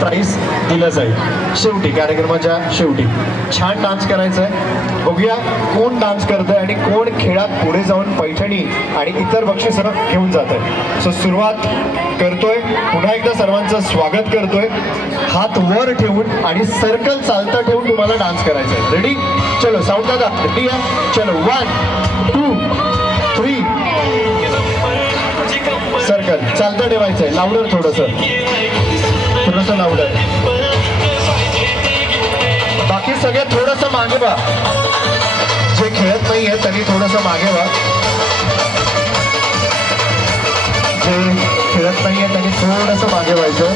Price दिलं जाईल शेवटी, कार्यक्रमाच्या शेवटी. छान डान्स करायचा आहे. बघूया कोण डान्स करतंय आणि कोण खेळात पुढे जाऊन पैठणी आणि इतर बक्षिसं घेऊन जात आहे. सो सुरुवात करतोय, पुन्हा एकदा सर्वांचं स्वागत करतोय. हात वर ठेवून आणि सर्कल चालता ठेवून तुम्हाला डान्स करायचा आहे. रेडी? चलो साऊंड दादा, रेडी आहे? चलो 1 2 3. सर्कल चालतं ठेवायचं आहे. लावडर थोडंसं लावडर. बाकी सगळे थोडंसं मागे व्हा. जे खेळत नाहीये त्यांनी थोडंसं मागे व्हा. जे खेळत नाहीये त्यांनी थोडंसं मागे व्हायचं.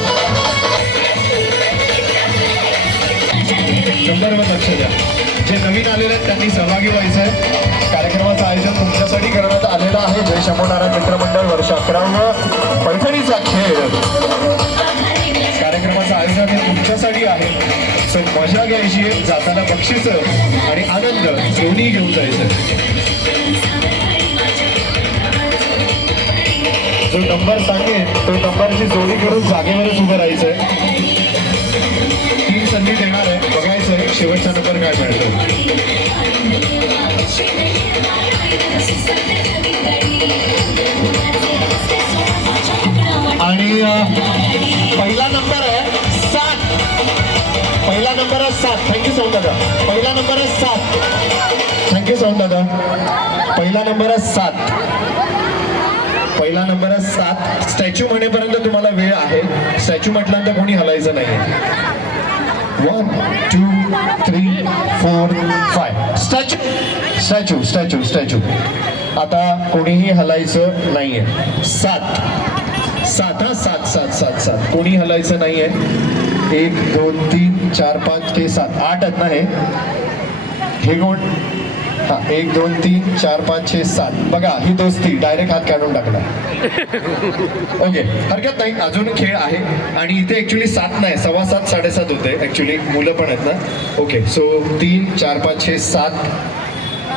संदर्भ लक्ष द्या. जे नवीन आलेले आहेत त्यांनी सहभागी व्हायचं आहे. कार्यक्रमाचं आयोजन तुमच्यासाठी करण्यात आलेलं आहे. जय शंभूनारायण मित्रमंडळ वर्ष 11वा पैठणीचा खेळ. कार्यक्रमाचं आयोजन हे तुमच्यासाठी आहे. सो मजा घ्यायची आहे, जाताना बक्षिसं आणि आनंद दोन्ही घेऊन जायचं. जो नंबर सांगेल तो नंबरची जोडी करून जागेवरच उभं राहायचंय. 3 संधी देणार आहे, बघायचंय शेवटचा नंबर काय मिळतो. आणि पहिला नंबर आहे 7. पहिला नंबर आहे 7. थँक्यू सौंद दादा. पहिला नंबर आहे 7. थँक्यू सौंद दादा. पहिला नंबर आहे 7. पहिला नंबर आहे 7. स्टॅच्यू म्हणेपर्यंत तुम्हाला वेळ आहे. स्टॅच्यू म्हटल्यानंतर कोणी हलायचं नाही. 1 2 3 4 5. Statue statue statue statue. आता कोणीही हलायचं नाहीये. 7 7 हा 7 7 7 7. कोणी हलायचं नाहीये. 1 2 3 4 5 6 7 8 आहेत ना हे कोण? हा 1 2 3 4 5 6 7. बघा ही दोस्ती डायरेक्ट हात काढून टाकला. ओके हरकत नाही, अजून खेळ आहे. आणि इथे ऍक्च्युली 7 नाही, 7:15 7:30 होते ऍक्च्युली, मुलं पण आहेत ना. Okay so 3 4 5 6 7.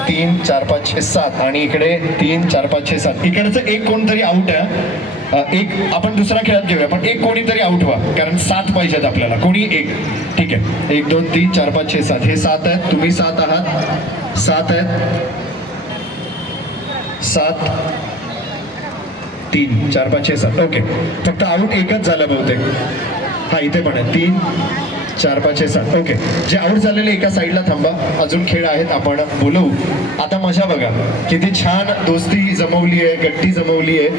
3 4 5 6 7 आणि इकडे 3 4 5 6 7. इकडचं एक कोणतरी आउट आहे. एक आपण दुसरा खेळात घेऊया, पण एक कोणीतरी आउट व्हा, कारण 7 पाहिजेत आपल्याला. कोणी एक. ठीक आहे 1 2 3 4 5 6 7. हे 7 आहेत, तुम्ही 7 आहात. 7 आहेत. 7 3 4 5 6 7. ओके फक्त आउट एकच झालं बहुतेक. हा इथे पण आहे 3 4 5 6 7. ओके जे आउट झालेले एका साईडला थांबा. अजून खेळ आहेत, आपण बोलवू. आता मजा बघा, किती छान दोस्ती जमवली आहे, गट्टी जमवली आहे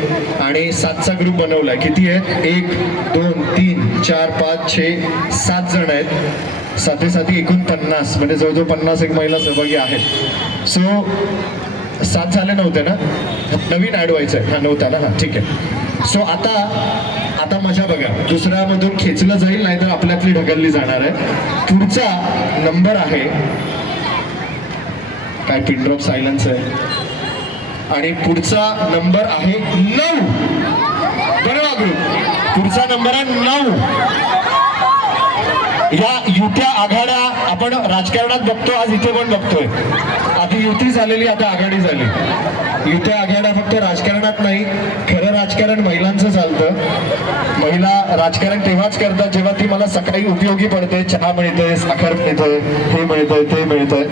आणि 7चा ग्रुप बनवलाय. किती आहेत? 1 2 3 4 5 6 7 जण आहेत. 7 7 एकूण 50, म्हणजे जवळजवळ 50 एक महिला सहभागी आहेत. सो 7 झाले नव्हते ना, नवीन ऍड व्हायचंय. हा नव्हता ना. हा ठीक आहे. सो आता मजा बघा, दुसऱ्यामधून खेचलं जाईल, नाहीतर आपल्यातली ढकलली जाणार आहे. पुढचा नंबर आहे काय, पिनड्रॉप सायलन्स आहे. आणि पुढचा नंबर आहे 9. बरोबर ग्रुप, पुढचा नंबर आहे 9. या युत्या आघाड्या आपण राजकारणात बघतो, आज इथे पण बघतोय. आधी युती झालेली, आता आघाडी झाली. युत्या आघाड्या फक्त राजकारणात नाही, खरं राजकारण महिलांचं चालतं. महिला राजकारण तेव्हाच करतात जेव्हा ती मला सकाळी उपयोगी पडते. चहा मिळते, साखर मिळते, हे मिळतंय ते मिळतंय.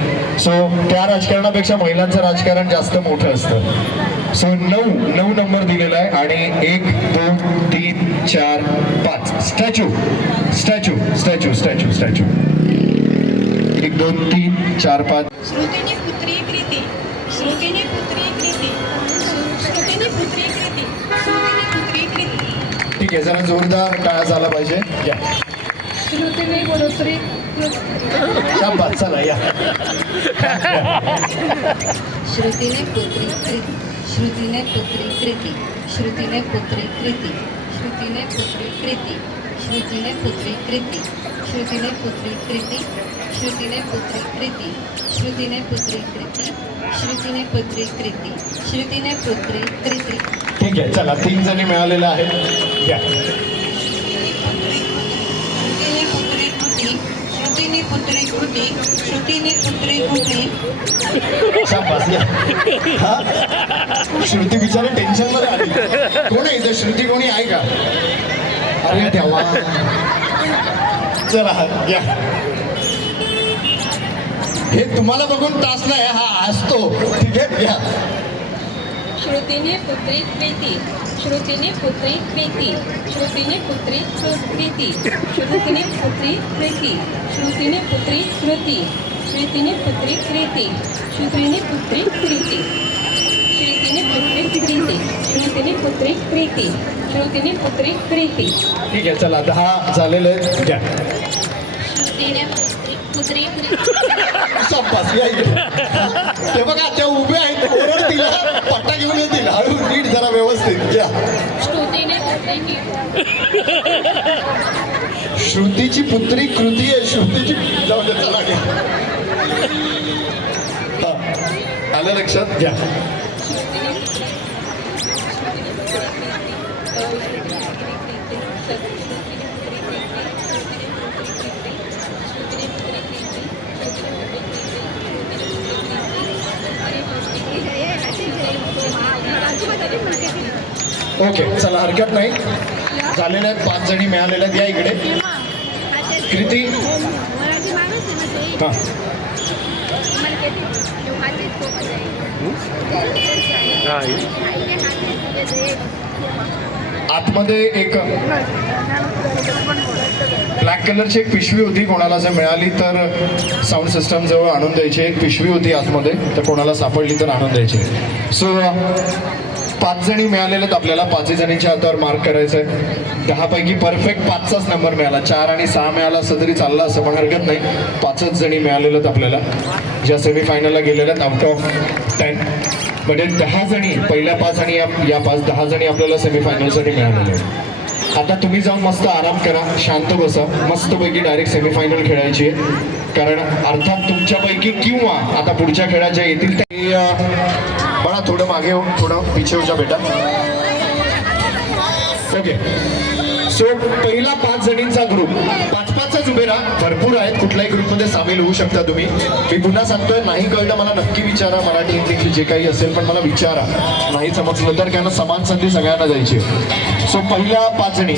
सो त्या राजकारणापेक्षा महिलांचं राजकारण जास्त मोठं असतं. सो 9 नंबर दिलेला आहे. आणि 1 2 3 4 5. Statue statue statue statue statue. 1 2 3 4 5. श्रुतीने पुत्री कृती, श्रुतीने पुत्री कृती, श्रुतीने पुत्री कृती, श्रुतीने पुत्री कृती. ठीक आहे, जरा जोरदार टाळा झाला पाहिजे. या श्रुतीने पुत्री शाबास, चला या. श्रुतीने पुत्री कृती, श्रुतीने पुत्री कृती, श्रुतीने पुत्री कृती, श्रुतीने पुत्री कृती, श्रुतीने पुत्री कृती, श्रुतीने पुत्री कृती, श्रुतीने पुत्री कृती, श्रुतीने पुत्री कृती, श्रुतीने पुत्री कृती, श्रुतीने पुत्री कृती. ठीक आहे, चला 3 जणी मिळालेल्या आहेत. या श्रुतीने पुत्री कृती, श्रुतीने पुत्री कृती. शाबास या. हा श्रुती बिचारी टेन्शन मध्ये आली. कोण आहे इथे? श्रुती कोणी आहे का? अरे देवा. चला घ्या. हे तुम्हाला बघून तास नाही हा असतो. ठीक आहे घ्या. श्रुतीने पुत्री प्रीती, श्रुतीने पुत्री प्रीती, श्रुतीने पुत्री प्रीती, श्रुतीने पुत्री प्रीती, श्रुतीने पुत्री कृती, श्रुतीने पुत्री प्रीती, श्रुतीने पुत्री प्रीती, श्रुतीने पुत्री प्रीती, श्रुतीने पुत्री प्रीती, श्रुतीने पुत्री प्रीती. ठीक आहे चला 10 झालेले आहेत घ्या. श्रुतीने पुत्री संपास या इकडे. ते बघा त्या उभे आहेत ओरड तिला पट्टा घेऊन येतील हळू नीट जरा व्यवस्थित घ्या. श्रुतीने श्रुतीची पुत्री कृती आहे. श्रुतीची जाऊ दे चला घ्या. हा. आलं लक्षात घ्या. ओके चला हरकत नाही. झालेल्या आहेत 5 जणी मिळालेल्या आहेत. या इकडे कृती. हां आतमध्ये एक ब्लॅक कलरची एक पिशवी होती. कोणाला जर मिळाली तर साऊंड सिस्टम जवळ आणून द्यायची. एक पिशवी होती आतमध्ये तर कोणाला सापडली तर आणून द्यायची. सो 5 जणी मिळालेले आहेत आपल्याला. 5 जणींच्या हातावर मार्क करायचं आहे. 10 पैकी परफेक्ट 5चाच नंबर मिळाला. 4 आणि 6 मिळाला असं तरी चाललं असं पण हरकत नाही. 5च जणी मिळालेले आहेत आपल्याला ज्या सेमीफायनलला गेलेल्या आहेत आउट ऑफ 10. म्हणजे 10 जणी पहिल्या 5 आणि या 10 जणी आपल्याला सेमीफायनलसाठी मिळालेल्या आहेत. आता तुम्ही जाऊन मस्त आराम करा, शांत बसा. मस्तपैकी डायरेक्ट सेमीफायनल खेळायची आहे. कारण अर्थात तुमच्यापैकी किंवा आता पुढच्या खेळात ज्या येतील त्या बघा थोडं मागे हो, थोडं पिछे हो जा बेटा. ओके सो पहिला 5 जणींचा ग्रुप 5-5च उभे राहा. भरपूर आहेत. कुठल्याही ग्रुपमध्ये सामील होऊ शकता तुम्ही. मी पुन्हा सांगतोय नाही कळलं मला नक्की विचारा. मराठी हिंदी जे काही असेल पण मला विचारा. नाही समजलं तर कारण समान संधी सगळ्यांना द्यायची. सो पहिल्या 5 जणी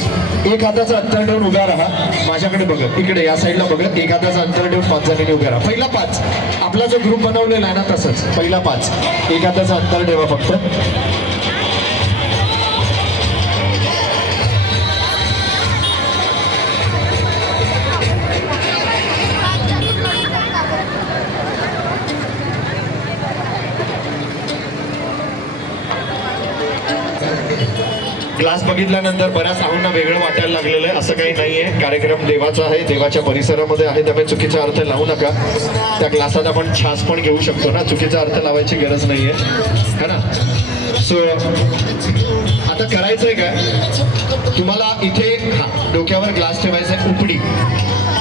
एक हाताचं अंतर ठेवून उभा राहा. माझ्याकडे बघत इकडे या साईडला बघत एक हाताचं अंतर ठेवून 5 जणींनी उभे राहा. पहिला 5 आपला जो ग्रुप बनवलेला आहे ना तसंच पहिला 5 एक हाताचं अंतर ठेवा फक्त. क्लास बघितल्यानंतर बऱ्याच आहोंना वेगळं वाटायला लागलेलं आहे. असं काही नाही आहे. कार्यक्रम देवाचा आहे, देवाच्या परिसरामध्ये आहे. त्यामुळे चुकीचा अर्थ लावू नका. त्या क्लासात आपण छास पण घेऊ शकतो ना. चुकीचा अर्थ लावायची गरज नाही आहे है ना. सो आता करायचं आहे काय तुम्हाला इथे डोक्यावर ग्लास ठेवायचा आहे.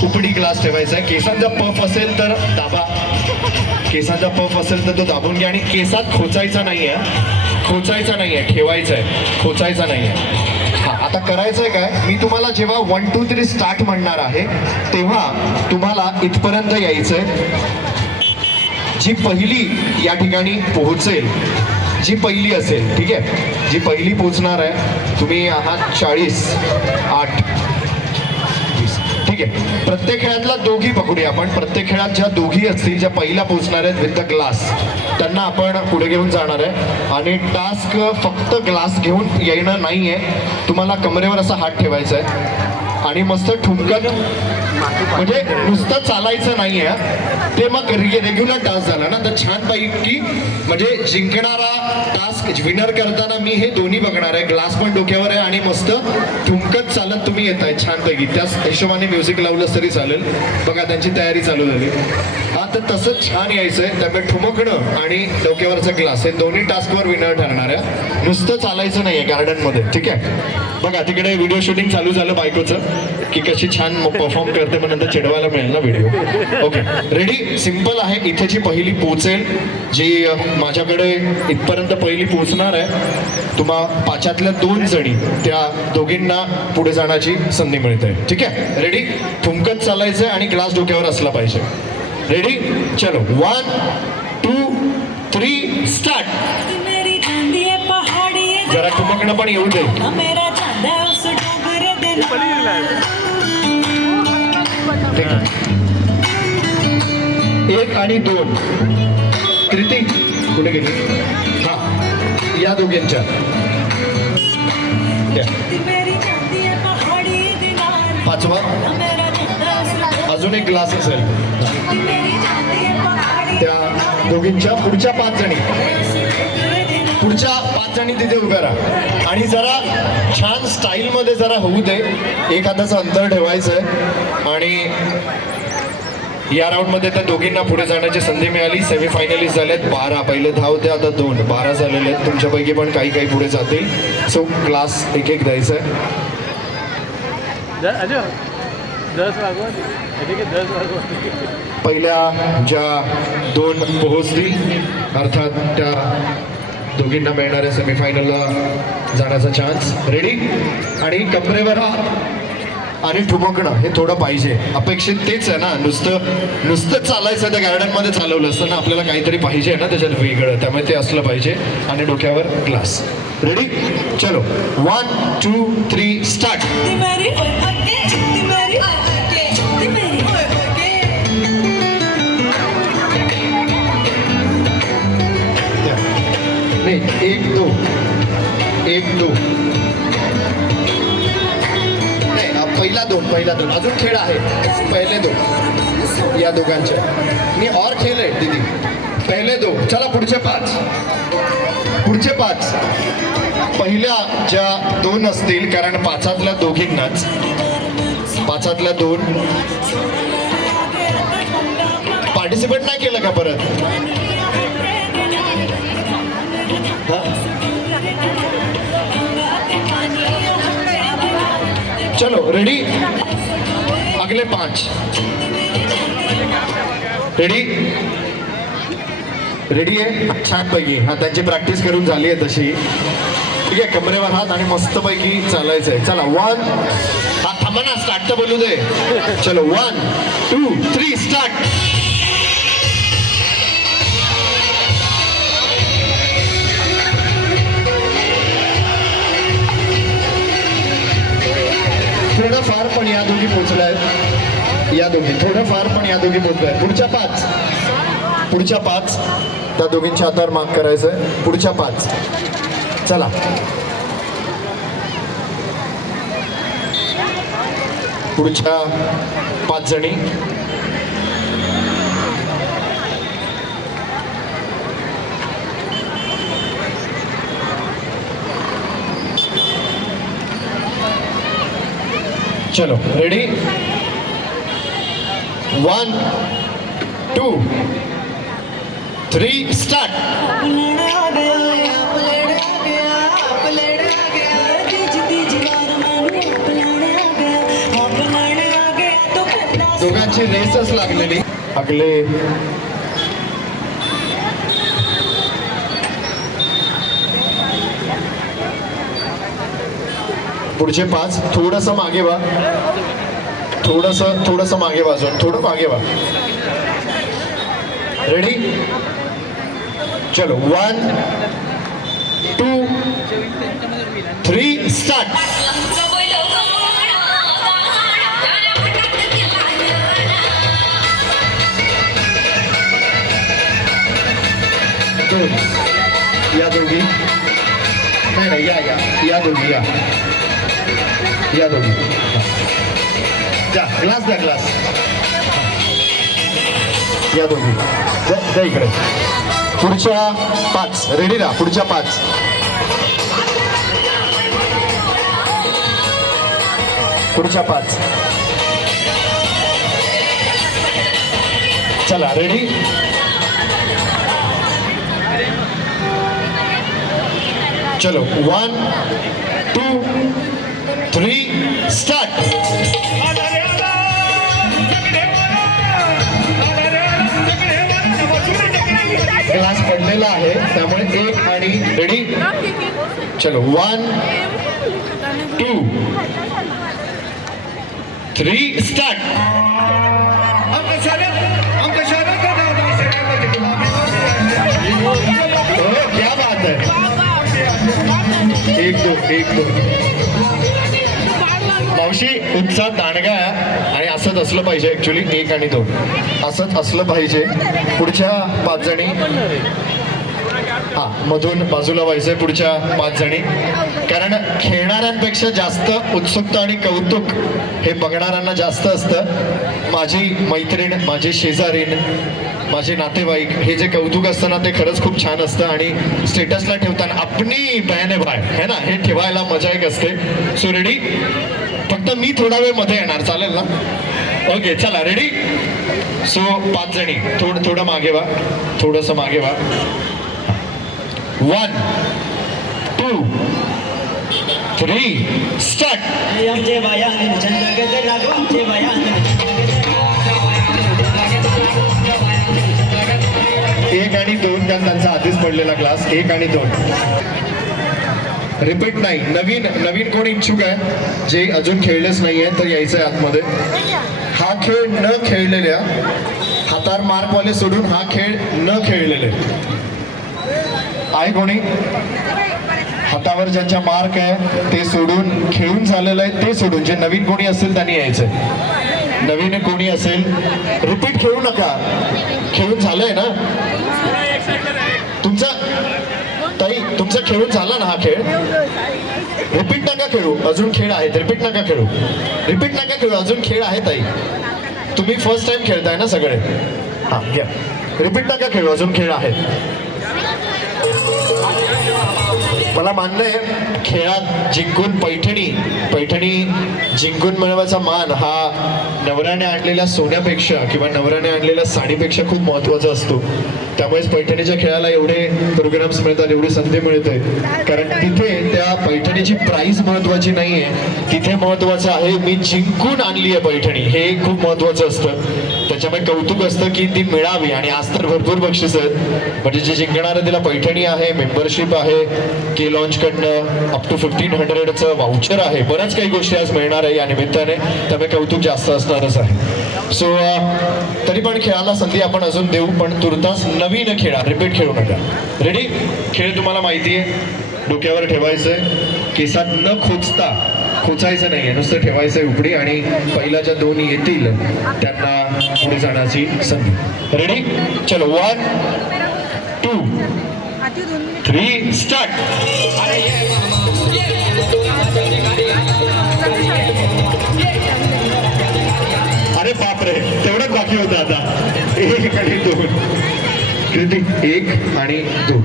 उपडी ग्लास ठेवायचा आहे. केसांचा पफ असेल तर दाबा. केसांचा पफ असेल तर तो दाबून घ्या. आणि केसात खोचायचा नाही आहे. खोचायचा नाही आहे. ठेवायचा आहे. खोचायचा नाही आहे. हां आता करायचं आहे काय मी तुम्हाला जेव्हा 1 2 3 स्टार्ट म्हणणार आहे तेव्हा तुम्हाला इथपर्यंत यायचं आहे. जी पहिली या ठिकाणी पोहोचेल जी पहिली असेल ठीक आहे. जी पहिली पोहोचणार आहे तुम्ही आहात 40 8 ठीक आहे. प्रत्येक खेळातला दोघी पकडूया आपण. प्रत्येक खेळात ज्या दोघी असतील ज्या पहिल्या पोहोचणार आहेत विथ द ग्लास त्यांना आपण पुढे घेऊन जाणार आहे. आणि टास्क फक्त ग्लास घेऊन येणं नाही आहे. तुम्हाला कमरेवर असा हात ठेवायचा आहे आणि मस्त ठुमकत म्हणजे नुसतं चालायचं नाही आहे. ते मग रेग्युलर टास्क झाला ना तर छानपैकी म्हणजे जिंकणारा टास्क विनर करताना मी हे दोन्ही बघणार आहे. ग्लास पण डोक्यावर आहे आणि मस्त ठुमकत चालत तुम्ही येत आहे छानपैकी. त्याच हिशोबाने म्युझिक लावलं तरी चालेल. बघा त्यांची तयारी चालू झाली. हा तर तसंच छान यायचं आहे. त्यामुळे ठुमकणं आणि डोक्यावरचा ग्लास हे दोन्ही टास्कवर विनर ठरणार आहे. नुसतं चालायचं नाही आहे गार्डनमध्ये ठीक आहे. बघा तिकडे व्हिडिओ शूटिंग चालू झालं बायकोचं की कशी छान परफॉर्म करते मग नंतर चिडवायला मिळेल ना व्हिडिओ. Okay ready. सिम्पल आहे. इथे जी पहिली पोहोचेल जी माझ्याकडे इथपर्यंत पहिली पोहोचणार आहे तुम्हा 5तल्या 2 जणी त्या दोघींना पुढे जाण्याची संधी मिळते ठीक आहे. रेडी. ठुमकत चालायचं आणि ग्लास डोक्यावर असला पाहिजे. रेडी चलो 1 2 3 स्टार्ट. जरा ठुमकणं पण येऊ दे. आणि 2. कृती कुठे गेली? हा, या दोघींच्या द्या. 5वा अजून एक ग्लास असेल त्या दोघींच्या. पुढच्या 5 जणी, पुढच्या 5 जणी तिथे उभ्या राहा आणि जरा छान स्टाईल मध्ये जरा होऊ दे. एक हाताचं अंतर ठेवायचं आहे आणि या राऊंड मध्ये त्या दोघींना पुढे जाण्याची संधी मिळाली. सेमीफायनलिस्ट झालेत 12. पहिले धाव ते आता 2, 12 झालेले आहेत. तुमच्यापैकी पण काही काही पुढे जातील. सो क्लास एक एक द्यायचा आहे. 10 पहिल्या ज्या 2 पोहोचतील अर्थात त्या दोघींना मिळणाऱ्या सेमीफायनलला जाण्याचा चान्स. रेडी? आणि कमरेवर हात आणि ठुमकणं हे थोडं पाहिजे. अपेक्षित तेच आहे ना, नुसतं चालायचं त्या गार्डनमध्ये चालवलं असतं ना, आपल्याला काहीतरी पाहिजे ना त्याच्यात वेगळं, त्यामुळे ते असलं पाहिजे. आणि डोक्यावर ग्लास. रेडी? चलो 1 2 3 स्टार्ट. नाही, 1 2 1 2 नाही, पहिला 2 अजून खेळ आहे. पहिले 2 या दोघांच्या मी और खेळ आहे दीदी. पहिले 2. चला पुढचे 5. पुढचे 5 पहिल्या ज्या 2 असतील, कारण 5तल्या दोघींनाच, 5तल्या 2 पार्टिसिपेट नाही केलं का परत? चलो रेडी? अगले 5 रेडी? रेडी आहे? छान पैकी. हा, त्यांची प्रॅक्टिस करून झाली आहे तशी. ठीक आहे, कमरेवर हात आणि मस्त पैकी चालायचं आहे. चला 1. हा, थांबा ना, स्टार्ट तर बोलू दे. चलो 1 2 3 स्टार्ट. थोडंफार पण या दोघी पोहोचल्या आहेत. या दोघी थोडंफार पण या दोघी पोहोचल्या आहेत. पुढच्या 5 त्या दोघींच्या हातावर मार्क करायचं आहे. पुढच्या 5. चला पुढच्या 5 जणी. चलो रेडी? 1 2 3 स्टार्ट. दोघांची रेसच लागलेली. अगले पुढचे 5. थोडंसं मागे व्हा, थोडंसं मागे व्हा, थोडं मागे व्हा. रेडी? चलो 1 2 3 स्टार्ट. या दोघी नाही, या दोघी या दोघी द्या ग्लास, या दोघी द्या इकडे. पुढच्या 5 रेडी ना? पुढच्या 5. पुढच्या 5. चला रेडी? चलो 1 2 3 स्टार्ट. ग्लास पडलेला आहे त्यामुळे 1 आणि रेडी? चलो 1 2 3 स्टार्ट. क्या बात है. 1 2 मावशी उत्साह दांडगा आहे आणि असंच असलं पाहिजे. ऍक्च्युली 1 आणि 2 असंच असलं पाहिजे. पुढच्या 5 जणी हा मधून बाजूला व्हायचंय. पुढच्या 5 जणी, कारण खेळणाऱ्यांपेक्षा जास्त उत्सुकता आणि कौतुक हे बघणाऱ्यांना जास्त असतं. माझी मैत्रीण, माझी शेजारीण, माझे नातेवाईक हे जे कौतुक असतं ना ते खरंच खूप छान असतं आणि स्टेटसला ठेवताना अपनी बहने भाई है ना, हे ठेवायला मजा एक असते. So ready? फक्त मी थोडा वेळ मध्ये येणार, चालेल ना? ओके चला रेडी. सो 5 जणी थोडं मागे व्हा, थोडंसं मागे व्हा. 1 2 3 स्टार्ट. आमचे बायान चंद्रगत लागो आमचे बायान 1 आणि 2 कारण त्यांचा आधीच पडलेला क्लास. 1 आणि 2 रिपीट नाही. नवीन कोणी इच्छुक आहे जे अजून खेळलेच नाहीये तर यायचंय आतमध्ये. हा खेळ न खेळलेल्या, हातावर मार्कवाले सोडून हा खेळ न खेळलेले आहे कोणी? हातावर ज्यांच्या मार्क आहे ते सोडून, खेळून झालेलं आहे ते सोडून, जे नवीन कोणी असेल त्यांनी यायचंय. नवीन कोणी असेल रिपीट खेळू नका. खेळून झालंय ना तुमचा? ताई तुमचा खेळून झाला ना हा खेळ? रिपीट नका खेळू, अजून खेळ आहेत. रिपीट नका खेळू, रिपीट नका खेळू, अजून खेळ आहे ताई. तुम्ही फर्स्ट टाइम खेळताय ना सगळे? हा घ्या. रिपीट नका खेळू, अजून खेळ आहेत. मला मान्य आहे खेळात जिंकून पैठणी जिंकून मिळवायचा मान हा नवऱ्याने आणलेल्या सोन्यापेक्षा किंवा नवऱ्याने आणलेल्या साडीपेक्षा खूप महत्त्वाचा असतो. त्यामुळेच पैठणीच्या खेळाला एवढे प्रोग्राम्स मिळतात, एवढी संधी मिळते. कारण तिथे त्या पैठणीची प्राईज महत्त्वाची नाही आहे, तिथे महत्त्वाचं आहे मी जिंकून आणली आहे पैठणी. हे खूप महत्त्वाचं असतं. त्याच्यामुळे कौतुक असतं की ती मिळावी. आणि आज तर भरपूर बक्षीस आहेत. म्हणजे जे जिंकणारं तिला पैठणी आहे, मेंबरशिप आहे, के लॉन्च कडनं अप टू 1500चं वाउचर आहे. बऱ्याच काही गोष्टी आज मिळणार आहे या निमित्ताने, त्यामुळे कौतुक जास्त असणारच आहे. सो तरी पण खेळाला संधी आपण अजून देऊ, पण तुर्तास नवीन खेळा, रिपीट खेळू नका. रेडी? खेळ तुम्हाला माहिती आहे. डोक्यावर ठेवायचंय, केसात न खोचायचं नाहीये, नुसतं ठेवायचंय उपडी आणि पहिल्या ज्या 2 येतील त्यांना पुढे जाण्याची संधी. रेडी? चलो 1 2 3 स्टार्ट. अरे बापरे, तेवढंच बाकी होतं आता. 1 आणि 2 कृती 1 आणि 2.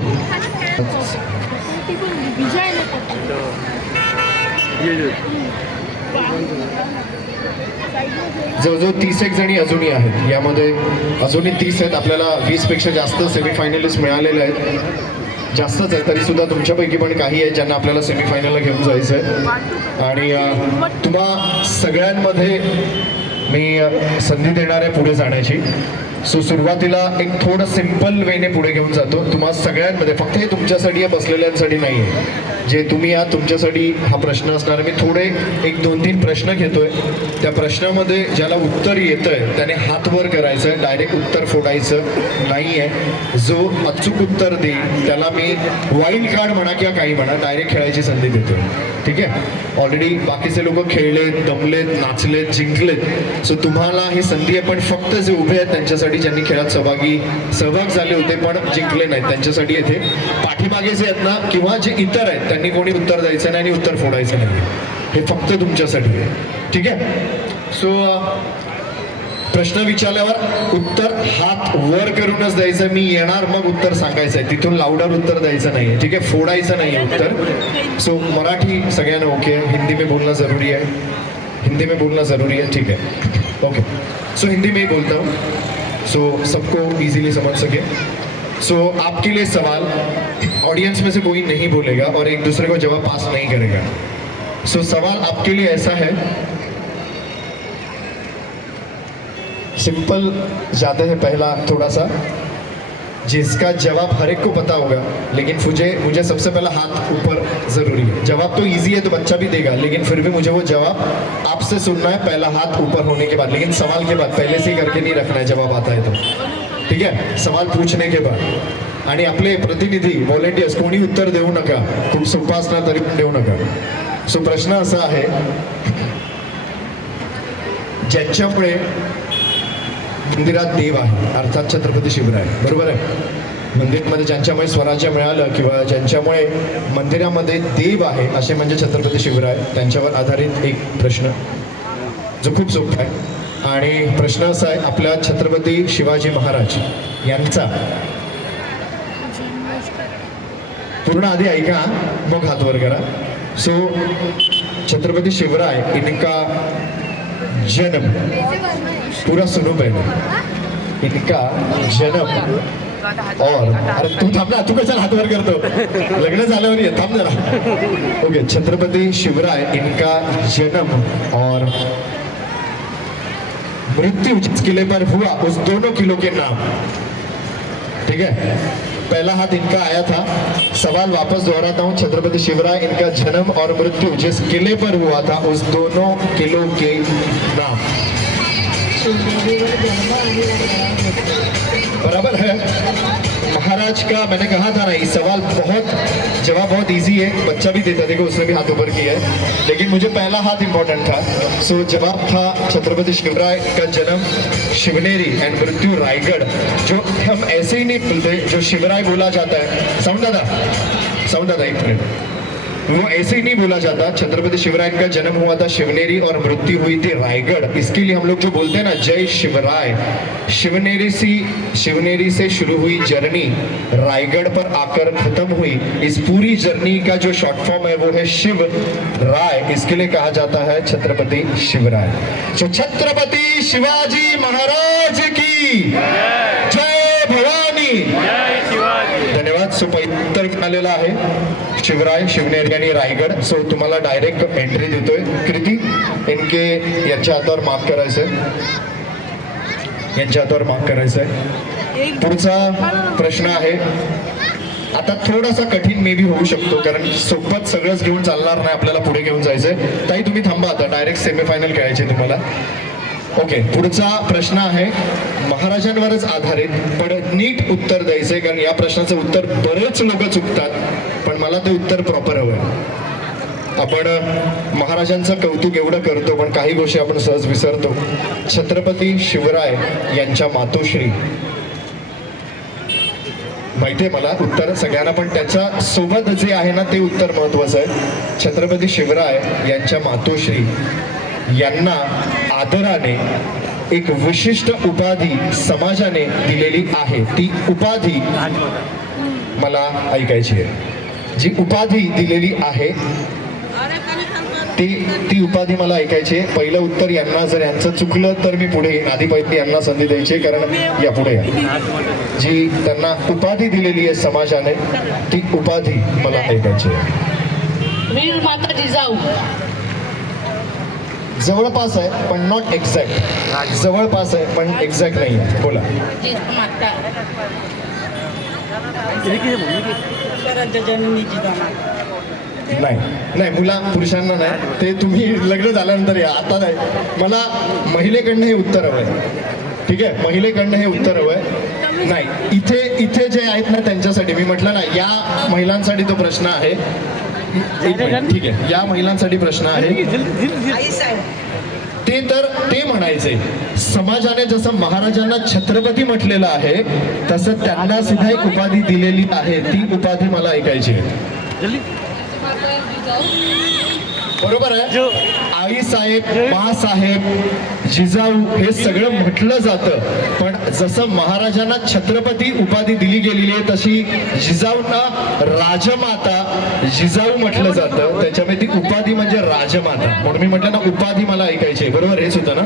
जवळजवळ 31 जणी अजूनही आहेत. यामध्ये अजूनही 30 आहेत. आपल्याला 20 पेक्षा जास्त सेमीफायनलिस्ट मिळालेले आहेत. जास्तच आहे तरी सुद्धा तुमच्यापैकी पण काही आहेत ज्यांना आपल्याला सेमीफायनलला घेऊन जायचं आहे. आणि तुम्हा सगळ्यांमध्ये मी संधी देणार आहे पुढे जाण्याची. सो सुरुवातीला एक थोडं सिम्पल वेने पुढे घेऊन जातो. तुम्हा सगळ्यांमध्ये, फक्त हे तुमच्यासाठी आहे, बसलेल्यांसाठी नाही आहे. जे तुम्ही आहात तुमच्यासाठी हा प्रश्न असणार आहे. मी थोडे 1 2 3 प्रश्न घेतोय. त्या प्रश्नामध्ये ज्याला उत्तर येतंय त्याने हात वर करायचं, डायरेक्ट उत्तर फोडायचं नाही आहे. जो अचूक उत्तर देईल त्याला मी वाईल्ड कार्ड म्हणा किंवा काही म्हणा, डायरेक्ट खेळायची संधी देतोय. ठीक आहे? ऑलरेडी बाकीचे लोक खेळलेत, दमलेत, नाचलेत, जिंकलेत. सो तुम्हाला ही संधी आहे, पण फक्त जे उभे आहेत त्यांच्यासाठी, ज्यांनी खेळात सहभाग झाले होते पण जिंकले नाहीत, त्यांच्यासाठी येथे पाठीमागे जे आहेत ना किंवा जे इतर आहेत त्यांनी कोणी उत्तर द्यायचं नाही आणि उत्तर फोडायचं नाही. हे फक्त तुमच्यासाठी आहे. ठीक आहे? सो प्रश्न विचारल्यावर उत्तर हात वर करूनच द्यायचं. मी येणार मग उत्तर सांगायचं आहे, तिथून लाऊडर उत्तर द्यायचं नाही. ठीक आहे? फोडायचं नाही उत्तर. सो मराठी सगळ्यांना ओके है? हिंदी में बोलना ज़रूरी है? हिंदी में बोलना ज़रूरी है? ठीक है, ओके. सो हिंदी में ही बोलता हूँ, सो सबको इजीली समझ सके. सो आपके लिए सवाल, ऑडियंस में से कोई नहीं बोलेगा और एक दूसरे को जवाब पास नहीं करेगा. सो सवाल आपके लिए ऐसा है, सिंपल जाते हैं पहला थोड़ा सा, जिसका जवाब हर एक को पता होगा, लेकिन मुझे सबसे पहला हाथ ऊपर ज़रूरी है. जवाब तो इजी है तो बच्चा भी देगा, लेकिन फिर भी मुझे वो जवाब आपसे सुनना है पहला हाथ ऊपर होने के बाद, लेकिन सवाल के बाद, पहले से ही करके नहीं रखना है जवाब आता है तो. ठीक है? सवाल पूछने के बाद. आणि आपले प्रतिनिधी व्हॉलेंटियर्स कोणी उत्तर देऊ नका, खूप सोपा असणार तरी पण देऊ नका. सो प्रश्न असा आहे, ज्यांच्यामुळे मंदिरात देव आहे अर्थात छत्रपती शिवराय, बरोबर आहे. मंदिरमध्ये ज्यांच्यामुळे स्वराज्य मिळालं किंवा ज्यांच्यामुळे मंदिरामध्ये देव आहे असे म्हणजे छत्रपती शिवराय. त्यांच्यावर आधारित एक प्रश्न जो खूप सोपा आहे आणि प्रश्न असा आहे, आपल्या छत्रपती शिवाजी महाराज यांचा पूर्ण आधी ऐका मग हात वर करा. सो छत्रपति शिवराय इनका जन्म पूरा सुनो पहले. इनका जन्म और अरे तू थांब ना, तू कशाला हात वर करतो, लग्न झाल्यावर ये, थांब जरा. ओके, छत्रपति शिवराय इनका जन्म और मृत्यु जिस किले पर हुआ उस दोनों किलों के नाम. ठीक है, पहला हाथ इनका आया था. सवाल वापस दोहराता हूँ, छत्रपति शिवराय इनका जन्म और मृत्यु जिस किले पर हुआ था उस दोनों किलों के नाम. बराबर है. महाराज का मैंने कहा था ना, ये सवाल जवाब बहुत इजी है, बच्चा भी देता, देखो उसने भी हाथ ऊपर किया है, लेकिन मुझे पहला हाथ इंपॉर्टेंट था. सो जवाब था छत्रपति शिवराय का जन्म शिवनेरी एंड मृत्यु रायगढ़. जो हम ऐसे ही नहीं बोलते, जो शिवराय बोला जाता है, साउंड दादा एक मिनट, वो ऐसे ही नहीं बोला जाता. छत्रपति शिवराय का जन्म हुआ था शिवनेरी और मृत्यु हुई थी रायगढ़. इसके लिए हम लोग जो बोलते हैं ना, जय शिवराय. शिवनेरी से शुरू हुई जर्नी रायगढ़ पर आकर खत्म हुई. इस पूरी जर्नी का जो शॉर्ट फॉर्म है वो है शिव राय. इसके लिए कहा जाता है छत्रपति शिवराय. तो छत्रपति शिवाजी महाराज की जय भवानी. धन्यवाद. सो उत्तर मिळालेलं आहे शिवराय, शिवनेरी आणि रायगड. सो तुम्हाला डायरेक्ट एंट्री देतोय. कृती इनके यांच्या हातावर मार्क करायचंय, यांच्या हातावर मार्क करायचंय. पुढचा प्रश्न आहे, आता थोडासा कठीण मे बी होऊ शकतो, कारण सोबत सगळंच घेऊन चालणार नाही, आपल्याला पुढे घेऊन जायचंय. ताई तुम्ही थांबा, आता डायरेक्ट सेमीफायनल खेळायचे तुम्हाला. ओके, पुढचा प्रश्न आहे महाराजांवरच आधारित, पण नीट उत्तर द्यायचंय, कारण या प्रश्नाचं उत्तर बरेच लोक चुकतात, पण मला ते उत्तर प्रॉपर हवंय. आपण महाराजांचं कौतुक एवढं करतो, पण काही गोष्टी आपण सहज विसरतो. छत्रपती शिवराय यांच्या मातोश्री माहितीये मला उत्तर सगळ्यांना, पण त्याच्या सोबत जे आहे ना ते उत्तर महत्वाचं आहे. छत्रपती शिवराय यांच्या मातोश्री यांना आदराने एक विशिष्ट उपाधी समाजाने दिलेली आहे. ती उपाधी मला ऐकायची आहे. जी उपाधी दिलेली आहे ती उपाधी मला ऐकायची आहे. पहिलं उत्तर यांना, जर यांचं चुकलं तर मी पुढे येईन. आधी पहिली यांना संधी द्यायची, कारण या पुढे या. जी त्यांना उपाधी दिलेली आहे समाजाने, ती उपाधी मला ऐकायची आहे. वीर माता जिजाऊ. जवळपास आहे पण नॉट एक्झॅक्ट. जवळपास आहे पण एक्झॅक्ट नाही आहे. बोला. माता नाही, मुला पुरुषांना नाही, ते तुम्ही लग्न झाल्यानंतर या, आता नाही. मला महिलेकडनं हे उत्तर हवंय. ठीक आहे, महिलेकडनं हे उत्तर हवंय. नाही, इथे जे आहेत ना त्यांच्यासाठी मी म्हटलं ना, या महिलांसाठी तो प्रश्न आहे. एक मिनिट, ठीक आहे, या महिलांसाठी प्रश्न आहे. ते म्हणायचे, समाजाने जसं महाराजांना छत्रपती म्हटलेलं आहे तसं त्यांना सुद्धा एक उपाधी दिलेली आहे. ती उपाधी मला ऐकायची आहे. बरोबर आहे. आई साहेब, बासाहेब, जिजाऊ हे सगळं म्हटलं जातं, पण जसं महाराजांना छत्रपती उपाधी दिली गेलेली आहे तशी जिजाऊंना राजमाता जिजाऊ म्हटलं जातं. त्याच्यामुळे ती उपाधी म्हणजे राजमाता, म्हणून मी म्हटलं ना उपाधी मला ऐकायची आहे. बरोबर, हेच होतं ना,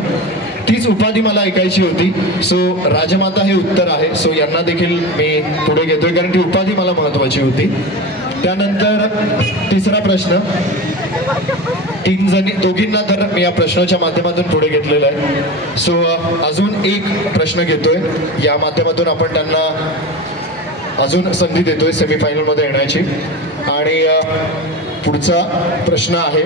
तीच उपाधी मला ऐकायची होती. सो राजमाता हे उत्तर आहे. सो यांना देखील मी पुढे घेतोय, कारण ती उपाधी मला महत्वाची होती. त्यानंतर तिसरा प्रश्न, दोघींना तर मी या प्रश्नाच्या माध्यमातून पुढे घेतलेला आहे. सो अजून एक प्रश्न घेतोय, या माध्यमातून आपण त्यांना अजून संधी देतोय सेमीफायनल मध्ये येण्याची. आणि पुढचा प्रश्न आहे,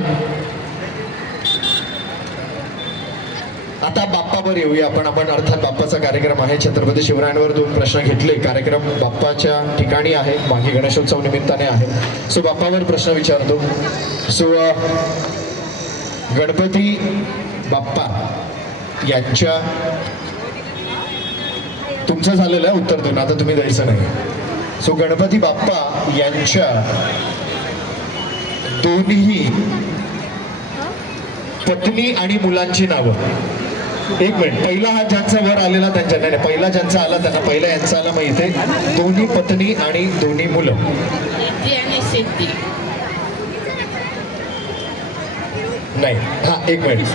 आता बाप्पावर येऊया आपण अर्थात बाप्पाचा कार्यक्रम आहे. छत्रपती शिवरायांवर 2 प्रश्न घेतले. कार्यक्रम बाप्पाच्या ठिकाणी आहे, मागे गणेशोत्सव निमित्ताने आहे. सो बाप्पावर प्रश्न विचारतो. सो गणपती बाप्पा यांच्या तुमचं झालेलं आहे उत्तर देऊन, आता तुम्ही द्यायचं नाही. सो गणपती बाप्पा यांच्या दोन्ही पत्नी आणि मुलांची नावं. एक मिनिट, पहिला हा ज्यांचा वर आलेला त्यांच्या नाही, पहिला ज्यांचा आला त्यांना पहिला यांचा आला माहिती आहे. दोन्ही पत्नी आणि दोन्ही मुलं. रिद्धी आणि सिद्धी. नाही, हा एक मिनिट,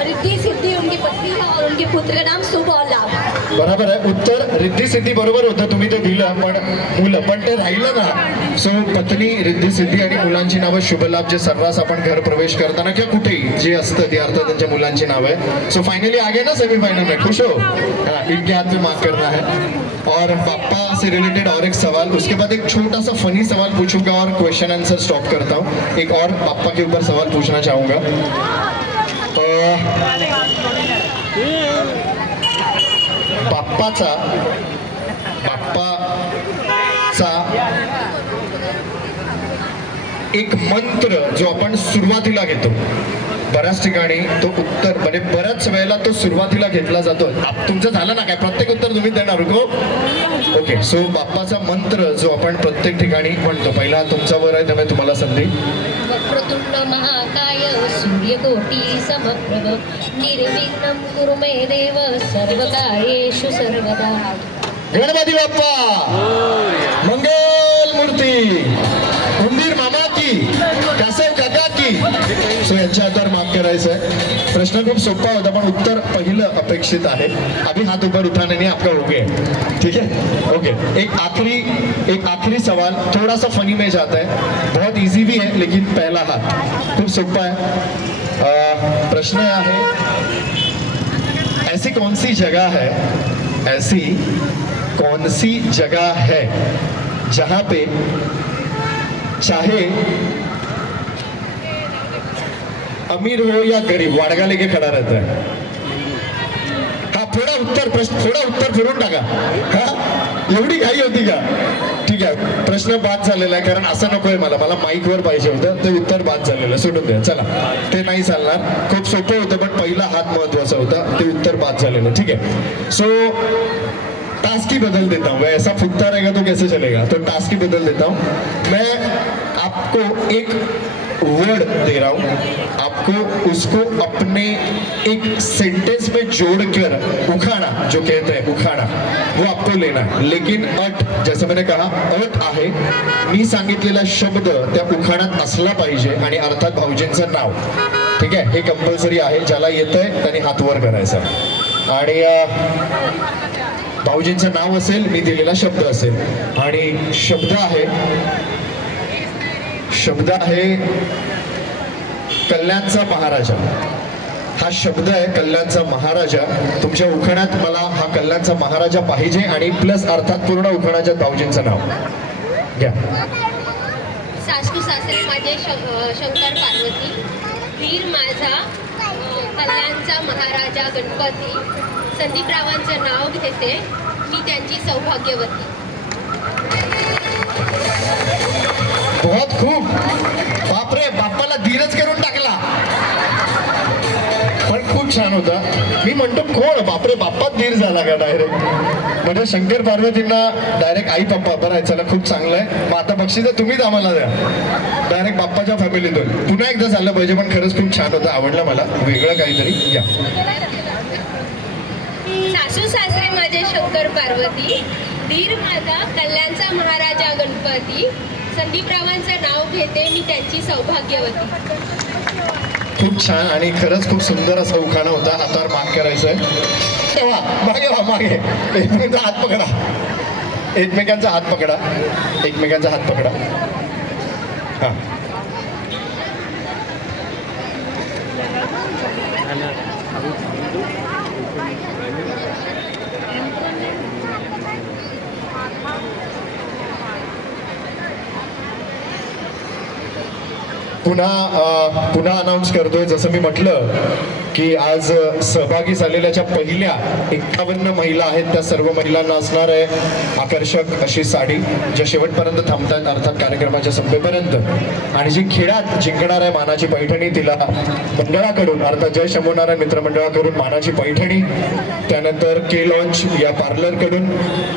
रिद्धि सिद्धि उनकी पत्नी है और उनके पुत्र का नाम शुभ और लाभ. बरोबर आहे उत्तर. रिद्धी सिद्धी बरोबर होतं, तुम्ही ते दिलं, पण मुलं पण ते राहिलं ना. सो पत्नी, रिद्धी सिद्धी आणि मुलांची नावं शुभलाभ, जे सर्रास आपण घर प्रवेश करताना किंवा कुठेही जे असतं ते अर्थात त्यांच्या मुलांची नाव आहे. सो फाइनली आगे ना सेमीफाइनल में, खुश हो. हाँ, इनके हाथ में मार्क करना है. और पापा से रिलेटेड और एक सवाल, उसके बाद एक छोटा सा फनी सवाल पूछूंगा और क्वेश्चन आंसर स्टॉप करता हूँ. एक और पापा के ऊपर सवाल पूछना चाहूंगा. बाप्पाचा एक मंत्र जो आपण सुरुवातीला घेतो, बऱ्याच ठिकाणी तो उत्तर म्हणजे बऱ्याच वेळेला तो सुरुवातीला घेतला जातो. तुमचं झालं ना काय, प्रत्येक उत्तर तुम्ही देणार हो. ओके, सो बाप्पाचा मंत्र जो आपण प्रत्येक ठिकाणी म्हणतो, पहिला तुमच्यावर आहे त्यामुळे तुम्हाला संधी. वक्रतुंड महाकाय सूर्यकोटी समप्रभ निर्विघ्नं कुरु मे देव सर्वकार्येषु सर्वदा. गणपती बाप्पा मंगल मूर्ती, उंदीर मामा की, कासव काका की. सो यांच्या हातावर माफ करायचं आहे. प्रश्न खूप सोपा होता पण उत्तर पहिलं अपेक्षित आहे. अभी हाथ ऊपर उठाने नहीं, आपका हो गया, ठीक है. ओके, एक आखिरी सवाल, थोड़ा सा फनी में जाता है, बहुत इजी भी है लेकिन पहला हाथ खूप सोपा है. प्रश्न आहे, ऐसी कौन सी जगह है जहां पे चाहे अमीर हो या गरीब वाडगा लेके खड़ा रहता है. हा, थोडा उत्तर फिरून टाका. हा, एवढी घाई होती का? ठीक आहे, प्रश्न बाद झालेला आहे, कारण असं नकोय मला माईकवर पाहिजे होतं, ते उत्तर बाद झालेलं, सोडून द्या. चला, ते नाही चालणार. खूप सोपं होतं पण पहिला हात महत्वाचा होता, ते उत्तर बाद झालेलं. ठीक है, सो टास्क ही बदल देता हूँ. मैं ऐसा फुकता रहेगा तो कैसे चलेगा, तो टास्क ही बदल देता हूँ. मैं आपको एक वर्ड दे रहा हूँ, आपको उसको अपने एक सेंटेंस में जोड़कर उखाड़ा, जो कहते हैं उखाड़ा, वो आपको लेना है. लेकिन अट, जैसे मैंने कहा, अट आहे मी सांगितलेला शब्द त्या उखाण्यात असला पाहिजे आणि अर्थात भाऊजींचं नाव. ठीक आहे, हे कंपल्सरी आहे. ज्याला येतंय त्यांनी हात वर करायचा आणि भाऊजींचं नाव असेल, मी दिलेला शब्द असेल. आणि शब्द आहे कल्याणचा महाराजा. हा शब्द आहे कल्याणचा महाराजा. तुमच्या उखाण्यात मला हा कल्याणचा महाराजा पाहिजे आणि प्लस अर्थात पूर्ण उखाण्याच्या भाऊजींचं नाव घ्या. सासू सासरे माझे शंकर पार्वती, वीर माझा कल्याणचा महाराजा गणपती, संदीपरावांचं नाव घेते मी त्यांची सौभाग्यवती. बहुत खूप. बापरे, बाप्पाला धीरच करून टाकला, पण खूप छान होता. मी म्हणतो कोण, बापरे बाप्पाच धीर झाला का डायरेक्ट. म्हणजे शंकर पार्वतींना डायरेक्ट आई पप्पा. बरं, चला खूप चांगलं आहे. मग आता बक्षीस तुम्हीच आम्हाला द्या डायरेक्ट बाप्पाच्या फॅमिलीतून. पुन्हा एकदा झालं पाहिजे, पण खरंच खूप छान होतं, आवडलं मला, वेगळं काहीतरी. या. सासू सासरे माझे शंकर पार्वती, धीर माझा कल्याणचा महाराजा गणपती, संदीपरावांचं नाव घेते मी त्यांची सौभाग्यवती. खूप छान आणि खरंच खूप सुंदर असा उखाणा होता. हातावर माग करायचंय. तेव्हा मागे व्हा, मागे एकमेकांचा हात पकडा, एकमेकांचा हात पकडा, एकमेकांचा हात पकडा. हा, पुन्हा अनाऊन्स करतोय, जसं मी म्हटलं की आज सहभागी झालेल्या ज्या पहिल्या 51 महिला आहेत त्या सर्व महिलांना असणार आहे आकर्षक अशी साडी, ज्या शेवटपर्यंत थांबतायत अर्थात कार्यक्रमाच्या संपेपर्यंत. आणि जी खेळात जिंकणार आहे मानाची पैठणी, तिला मंडळाकडून अर्थात जय शंभूनारायण मित्रमंडळाकडून मानाची पैठणी, त्यानंतर के लॉन्च या पार्लरकडून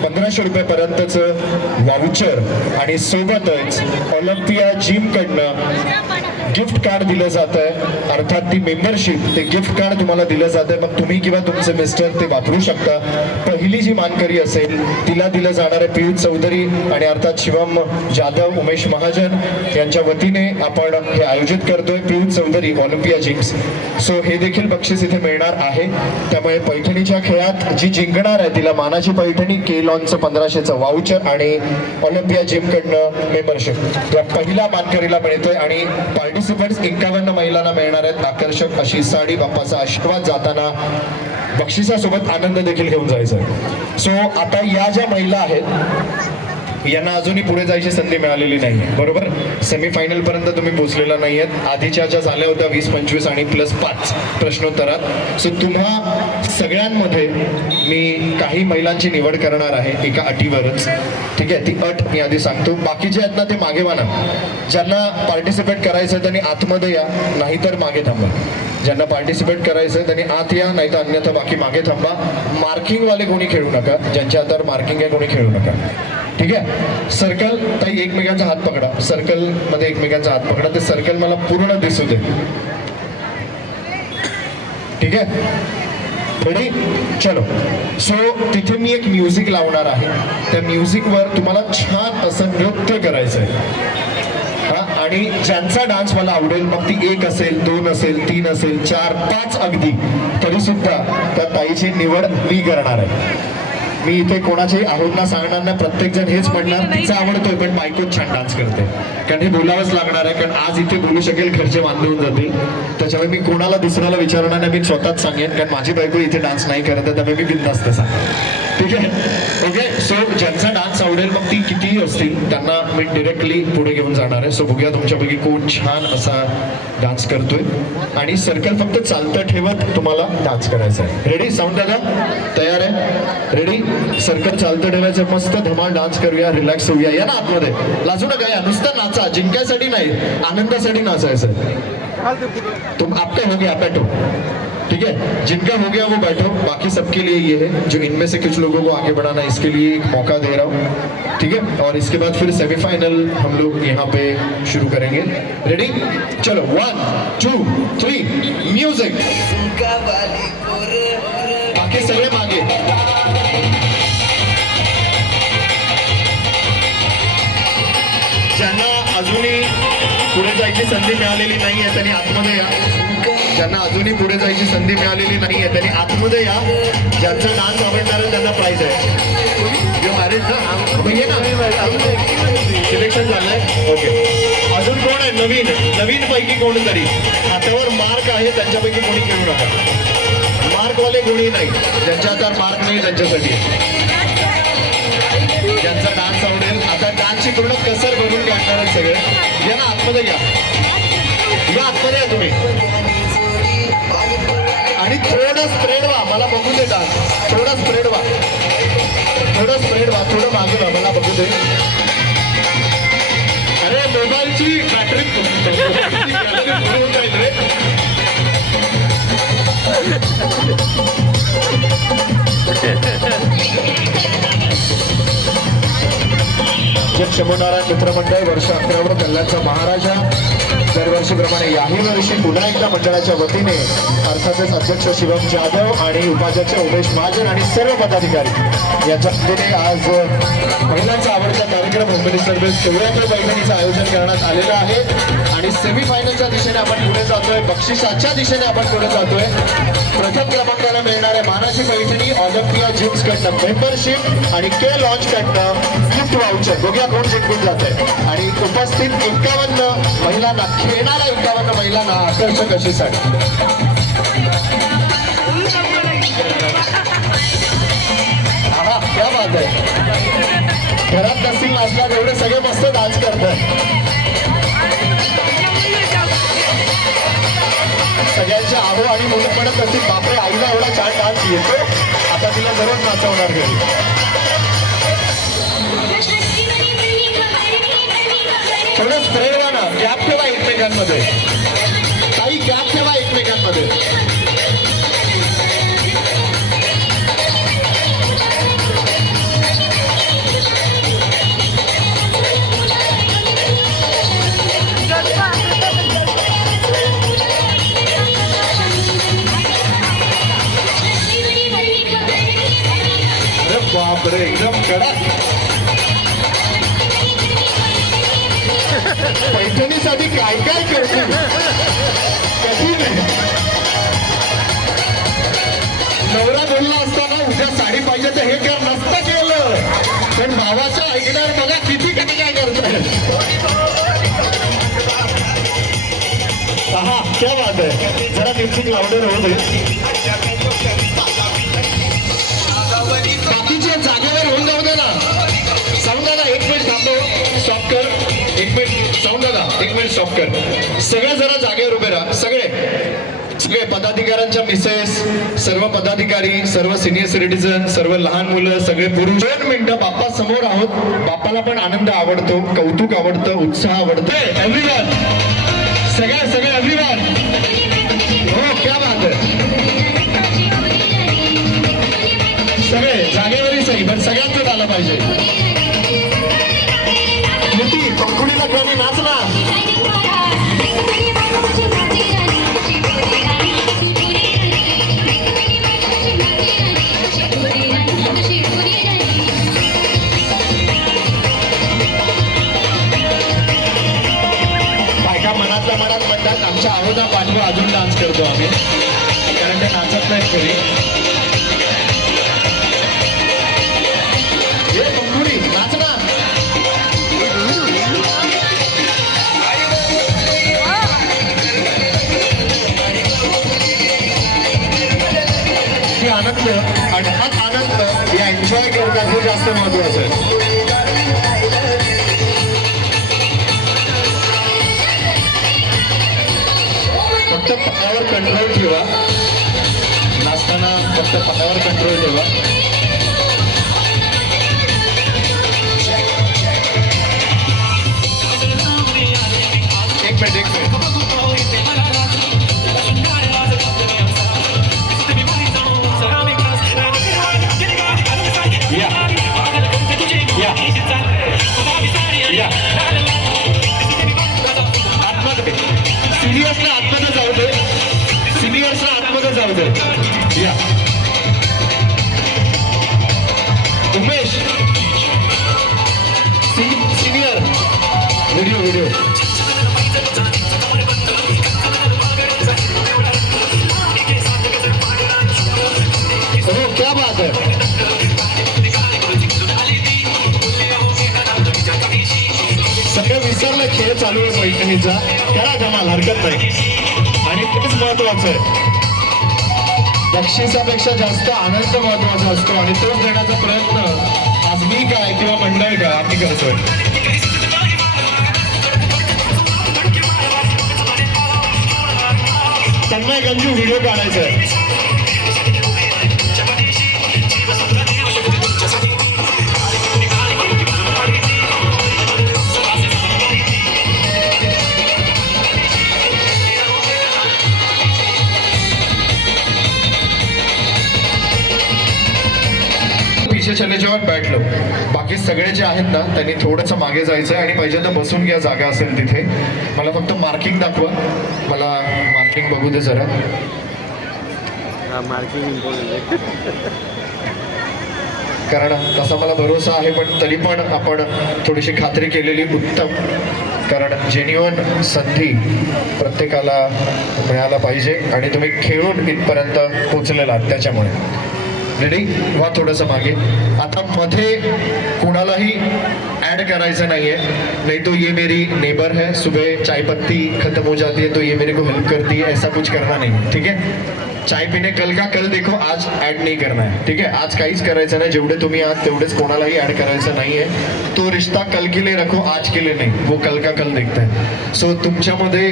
1500 रुपयापर्यंतचं वाउचर आणि सोबतच ऑलिम्पिया जिमकडनं गिफ्ट कार्ड दिलं जात आहे. अर्थात ती मेंबरशिप, ते गिफ्ट कार्ड तुम्हाला दिलं जात आहे. मग तुम्ही किंवा तुमचे मिस्टर ते वापरू शकता. पहिली जी मानकरी असेल तिला दिलं जाणार आहे पियुष चौधरी आणि अर्थात शिवम जाधव, उमेश महाजन यांच्या वतीने आपण हे आयोजित करतोय. Piyush Chaudhary Olympia gyms. So हे देखील बक्षीस इथे मिळणार आहे. त्यामुळे पैठणीच्या खेळात जी जिंकणार आहे तिला मानाची पैठणी, के लॉनचं 1500चं वाउचर आणि ऑलिम्पिया जिमकडनं मेंबरशिप या पहिल्या मानकरीला मिळतोय. आणि पार्टिसिपंट्स 51 महिलांना मिळणार आहेत आकर्षक अशी साडी. बाप्पाचा आशीर्वाद जाताना बक्षिसासोबत आनंद देखील घेऊन जायचा आहे. सो आता या ज्या महिला आहेत यांना अजूनही पुढे जायची संधी मिळालेली नाही, बरोबर. सेमीफायनल पर्यंत तुम्ही पोहोचलेला नाही आहेत. आधीच्या ज्या झाल्या होत्या 20, 25 आणि +5 प्रश्नोत्तरात. सो तुम्हा सगळ्यांमध्ये मी काही महिलांची निवड करणार आहे एका अटीवरच, ठीक आहे. ती अट मी आधी सांगतो. बाकी जे आहेत ना ते मागे वाना. ज्यांना पार्टिसिपेट करायचं त्यांनी आतमध्ये या, नाहीतर मागे थांबा. ज्यांना पार्टिसिपेट करायचं त्यांनी आत या, नाही तर अन्यथा बाकी मागे थांबा. मार्किंगवाले कोणी खेळू नका, ज्यांच्या हातावर मार्किंग आहे कोणी खेळू नका, ठीक आहे. सर्कल ताई एकमेकांचा हात पकडा, सर्कल मध्ये एकमेकांचा हात पकडा. ते सर्कल मला पूर्ण दिसू दे, ठीक आहे. रेडी, चलो. सो तिथे मी एक म्युझिक लावणार आहे. त्या म्युझिकवर तुम्हाला छान असं नृत्य करायचं आहे. आणि ज्यांचा डान्स मला आवडेल, मग ती 1 असेल, 2 असेल, 3 असेल, 4, 5 अगदी, तरी सुद्धा त्या ताईची निवड मी करणार आहे. मी इथे कोणाच्याही आहोंना सांगणार नाही. प्रत्येक जण हेच म्हणणार तिचा आवडतोय पण बायकोच छान डान्स करते, कारण हे बोलावंच लागणार आहे. कारण आज इथे बोलू शकेल, घरचे वांदे होऊन जातील. त्याच्यामुळे मी कोणाला दुसऱ्याला विचारणार नाही, मी स्वतःच सांगेन. कारण माझी बायको इथे डान्स नाही करत आहे, त्यामुळे मी बिनधास्त सांगेन, ठीक आहे. ओके. सो ज्यांचा डान्स आवडेल, मग ती कितीही असतील, त्यांना मी डिरेक्टली पुढे घेऊन जाणार आहे. सो बघूया तुमच्यापैकी कोण छान असा डान्स करतोय. आणि सर्कल फक्त चालतं ठेवत तुम्हाला डान्स करायचा आहे. रेडी, साऊंड दादा तयार आहे? रेडी, सर्कल चालतं ठेवायचं, मस्त धमाल डान्स करूया, रिलॅक्स होऊया. या ना आतमध्ये, लाजू नका या, नुसतं नाचा. जिंकायसाठी नाही, आनंदासाठी नाचायचं. तुम आपका हो गया बैठो, ठीक है. जिनका हो गया वो बैठो. बाकी सबके लिए ये है, जो इनमें से कुछ लोगों को आगे बढ़ाना है, इसके लिए एक मौका दे रहा हूँ, ठीक है. और इसके बाद फिर सेमीफाइनल हम लोग यहाँ पे शुरू करेंगे. रेडी, चलो. 1, 2, 3 म्यूजिक. बाकी सगळे मागे. ज्यांना अजूनही पुढे जायची संधी मिळालेली नाही आहे त्यांनी आतमध्ये या. ज्यांना अजूनही पुढे जायची संधी मिळालेली नाही आहे त्यांनी आतमध्ये या. ज्यांचा डान्स आवडणार आहे त्यांना प्राइज आहे. सिलेक्शन झालंय, ओके. अजून कोण आहे नवीन, नवीन पैकी कोणीतरी हातावर मार्क आहे त्यांच्यापैकी कोणी खेळू नका. मार्कवाले कोणी नाही, ज्यांच्या हातावर मार्क नाही त्यांच्यासाठी. ज्यांचा डान्स आवडेल, आता डान्सची पूर्ण कसर भरून काढणार आहेत सगळे. या ना आतमध्ये, या आतमध्ये या तुम्ही. आणि थोडं स्प्रेड व्हा, मला बघू दे डान्स. थोडं स्प्रेड व्हा, थोडं स्प्रेड व्हा, थोडं मागे व्हा, मला बघू दे. अरे मोबाईलची बॅटरी होऊन जाईल रे. जय शंभूनारायण मित्रमंडळ वर्ष 11 कल्याणचा महाराजा. दरवर्षीप्रमाणे याही वर्षी पुन्हा एकदा मंडळाच्या वतीने अर्थातच अध्यक्ष शिवम जाधव आणि उपाध्यक्ष उमेश महाजन आणि सर्व पदाधिकारी यांच्या वतीने आज महिलांचा आवडता कार्यक्रम मुंबई सर्व्हिस 14व्या पैठणीचं आयोजन करण्यात आलेलं आहे. आणि सेमीफायनलच्या दिशेने आपण पुढे जातोय, बक्षिसाच्या दिशेने आपण पुढे जातोय. प्रथम क्रमांकाला मिळणाऱ्या मानाची पैठणी, ऑलिम्पिया जिम्स कडनं मेंबरशिप आणि के लॉन्च कडनं गिफ्ट वाउचर. बघूया कोण जिंकून जात आहे. आणि उपस्थित 51 महिलांना, खेळणाऱ्या 51 महिलांना आकर्षक अशी साडी. हा, क्या बात आहे. घरात नसतील नाचणार, एवढे सगळे मस्त डान्स करतात. सगळ्यांच्या आहो आणि मुलं पण आता तिला दररोज नाचवणार घरी. थोडं स्प्रेड व्हा ना, गॅप ठेवा एकमेकांमध्ये, काही गॅप ठेवा एकमेकांमध्ये. अरे बापरे, एकदम कडक. पैठणीसाठी काय काय करते कठीण आहे. नवरा बोलला असताना उद्या साडी पाहिजे तर हे कर, नसतं केलं. पण भावाच्या ऐकण्यावर बघा किती कधी काय करताय. हा, क्या बात आहे. जरा म्युझिक लावणार होऊ दे. बाकीच्या जागेवर होऊन जाऊ दे ना. साऊंड दादा एक मिनिट थांबव, स्टॉप कर. एक मिनिट साऊंड दादा, एक मिनिट स्टॉप कर. सगळे जरा जागेवर उभे राहा. सगळे पदाधिकाऱ्यांच्या मिसेस, सर्व पदाधिकारी, सर्व सिनियर सिटीजन, सर्व लहान मुलं, सगळे पुरुष. 2 मिनिटं बाप्पा समोर आहोत. बाप्पाला पण आनंद आवडतो, कौतुक आवडतं, उत्साह आवडतो. एव्हरीवन, सगळे एव्हरीवन. हो, क्या बात आहे. सगळे जागेवरही सही, पण सगळ्यांचं आलं पाहिजे. मोठी पंखुडीला कमी नाच ना. बायका मनातल्या मनात म्हणतात आमच्या आहोदा पाठवा, अजून डान्स करतो आम्ही, कारण ते नाचत नाहीत कधी. ये पंखुडी नाच ना. हे आनंद आणि हाच आनंद या एन्जॉय करतात हे जास्त महत्वाचं आहे. फक्त पायावर कंट्रोल ठेवा नाचताना, फक्त पायावर कंट्रोल ठेवा. एक मिनिट. या आतमध्ये सिनियर्सला आतमध्ये जाऊ दे, सिनियर्सला आतमध्ये जाऊ दे. या उमेश सिनियर व्हिडिओ. हो, क्या बात है. सगळं विसरलं, खेळ चालू आहे पैठणीचा. करा धमाल, हरकत नाही. आणि तेच महत्वाचं आहे. बक्षिसापेक्षा जास्त आनंद महत्वाचा असतो आणि तोच देण्याचा प्रयत्न आज मी काय किंवा मंडळ काय आम्ही करतोय. तन्मय गंजू व्हिडिओ काढायचा आहे. पीछे चले जाओ और बैठ लो. बाकी सगळे जे आहेत ना त्यांनी थोडंसं मागे जायचं आणि पाहिजे तर बसून घ्या, जागा असेल तिथे. मला फक्त मार्किंग दाखवा, मला मार्किंग बघू दे जरा. कारण तसा मला भरोसा आहे, पण तरी पण आपण थोडीशी खात्री केलेली उत्तम. कारण जेन्युइन संधी प्रत्येकाला मिळायला पाहिजे आणि तुम्ही खेळून इथपर्यंत पोचलेला त्याच्यामुळे. रेडी व्हा थोडंसं मागे. आता मध्ये कोणालाही ऍड करायचं नाहीये, नहीं तो ये मेरी नेबर है, सुबह चाय पत्ती खत्म हो जाती है तो ये मेरे को हेल्प करती है, ऐसा कुछ करना नहीं, ठीक है. चाय पिणे कल का कल देखो, आज ऍड नाही करना है, ठीक है. आज काहीच करायचं नाही, जेवढे तुम्ही आहात तेवढेच कोणालाही ऍड करायचं नाहीये. तो रिश्ता कल के लिए रखो, आज के लिए नहीं, वो कल का कल देखता है. सो तुमच्यामध्ये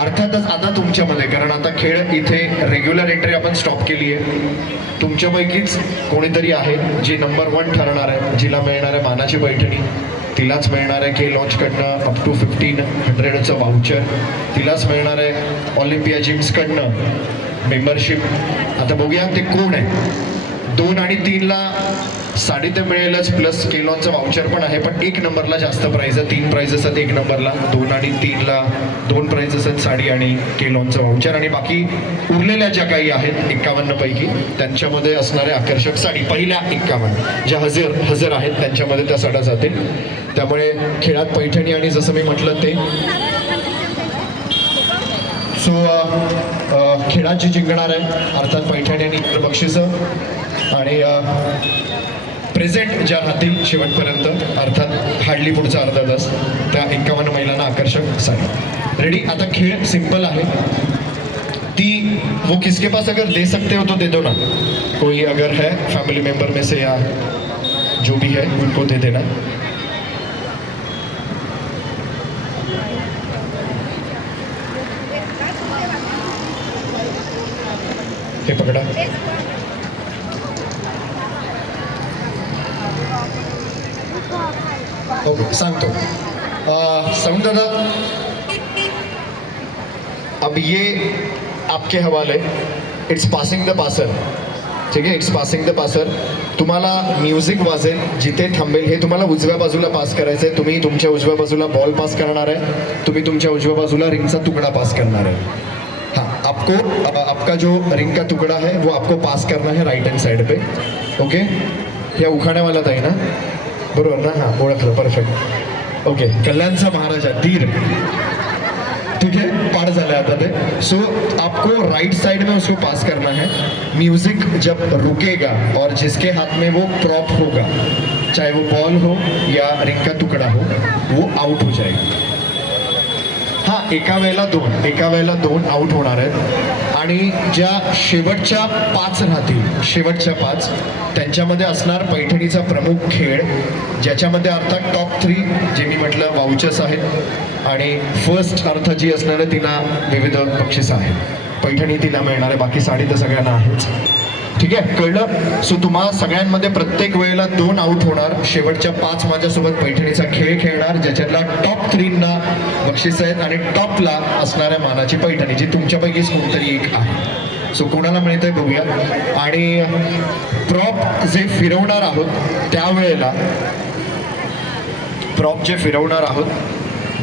अर्थातच आता तुमच्यामध्ये, कारण आता खेळ इथे रेग्युलर एंट्री आपण स्टॉप केली आहे. तुमच्यापैकीच कोणीतरी आहे जी नंबर 1 ठरणार आहे, जिला मिळणार आहे मानाची पैठणी, तिलाच मिळणार आहे के लॉन्चकडनं अप टू 1500चं वाउचर, तिलाच मिळणार आहे ऑलिम्पिया जिम्सकडनं मेंबरशिप. आता बघूया ते कोण आहे. 2 आणि 3ला साडी तर मिळेलच, प्लस केलॉनचं वाउचर पण आहे, पण 1 नंबरला जास्त प्राईज आहे. 3 प्राईजेस आहेत 1 नंबरला, 2 आणि 3ला 2 प्राईजेस आहेत, साडी आणि केलॉनचं वाउचर. आणि बाकी उरलेल्या ज्या काही आहेत 51 पैकी त्यांच्यामध्ये असणारे आकर्षक साडी, पहिल्या 51 ज्या हजर आहेत त्यांच्यामध्ये त्या साड्या जातील. त्यामुळे खेळात पैठणी आणि जसं मी म्हटलं ते सो खेळात जी जिंकणार आहे अर्थात पैठणी आणि इतर बक्षिसं, आणि प्रेझेंट ज्या राहतील शेवटपर्यंत अर्थात हार्डली पुढचा अर्धा तास, त्या 51 महिलांना आकर्षक साडी. रेडी. आता खेळ सिंपल आहे. ती वो किसके पास अगर दे सकते हो तो दे दो ना, कोई अगर है फैमिली मेंबर में से या जो भी है उनको दे देना. हे पकडा. ओके सांगतो. साउंड दादा, अब ये आपके हवाले. इट्स पासिंग द पासर, ठीक आहे. It's passing the passer. तुम्हाला म्युझिक वाजेल, जिथे थांबेल हे तुम्हाला उजव्या बाजूला पास करायचं आहे. तुम्ही तुमच्या उजव्या बाजूला बॉल पास करणार आहे, तुम्ही तुमच्या उजव्या बाजूला रिंगचा तुकडा पास करणार आहे. हाँ, आपको आपका जो रिंग का टुकड़ा है वो आपको पास करना है राइट हैंड साइड पे. ओके. या उखाणे वाला ताई ना, बरोबर ना. हां, ओळखलं. परफेक्ट. ओके. कल्याणचा महाराजा धीर, ठीक है. पार झाले आता ते. सो आपको राइट साइड में उसको पास करना है. म्यूजिक जब रुकेगा और जिसके हाथ में वो प्रॉप होगा, चाहे वो बॉल हो या रिंग का टुकड़ा हो, वो आउट हो जाएगा. हां, एका वेळेला 2 आउट होणार आहेत. आणि ज्या शेवटच्या 5 राहतील, शेवटच्या 5 त्यांच्यामध्ये असणार पैठणीचा प्रमुख खेळ, ज्याच्यामध्ये अर्थात टॉप 3 जे मी म्हटलं वाउचर्स आहेत, आणि फर्स्ट अर्थ जी असणार आहे तिला विविध बक्षिसं आहेत. पैठणी तिला मिळणार आहे, बाकी साडी तर सगळ्यांना आहेच, ठीक आहे. कळलं. सो तुम्हा सगळ्यांमध्ये प्रत्येक वेळेला 2 आउट होणार. शेवटच्या 5 माझ्यासोबत पैठणीचा खेळ खेळणार, ज्याच्यातला टॉप 3ना बक्षीस आहेत आणि टॉपला असणाऱ्या मानाची पैठणी, जी तुमच्यापैकीच कोणतरी एक आहे. सो कोणाला मिळतंय बघूया. आणि प्रॉप जे फिरवणार आहोत त्यावेळेला, प्रॉप जे फिरवणार आहोत,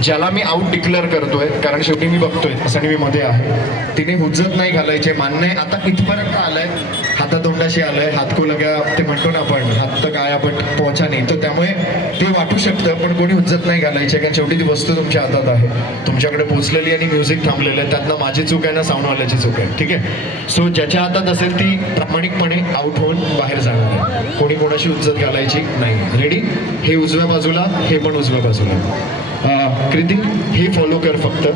ज्याला मी आउट डिक्लेअर करतोय, कारण शेवटी मी बघतोय असं आणि मी मध्ये आहे, तिने हुज्जत नाही घालायचे. मान्य आहे. आता इथपर्यंत आलंय, हातातोंडाशी आलंय, हात को लगा ते म्हणतो ना आपण, हात तर काय आपण पोहोचा नाही. तर त्यामुळे ते वाटू शकतं, पण कोणी हुज्जत नाही घालायचे, कारण शेवटी ती वस्तू तुमच्या हातात आहे, तुमच्याकडे पोहोचलेली आणि म्युझिक थांबलेलं आहे. त्यातनं माझी चूक आहे ना साऊंडवाल्याची चूक आहे, ठीक आहे. सो ज्याच्या हातात असेल ती प्रामाणिकपणे आउट होऊन बाहेर जाणार आहे. कोणी कोणाशी हुज्जत घालायची नाही. रेडी. हे उजव्या बाजूला, हे पण उजव्या बाजूला. कृती, हे फॉलो कर फक्त,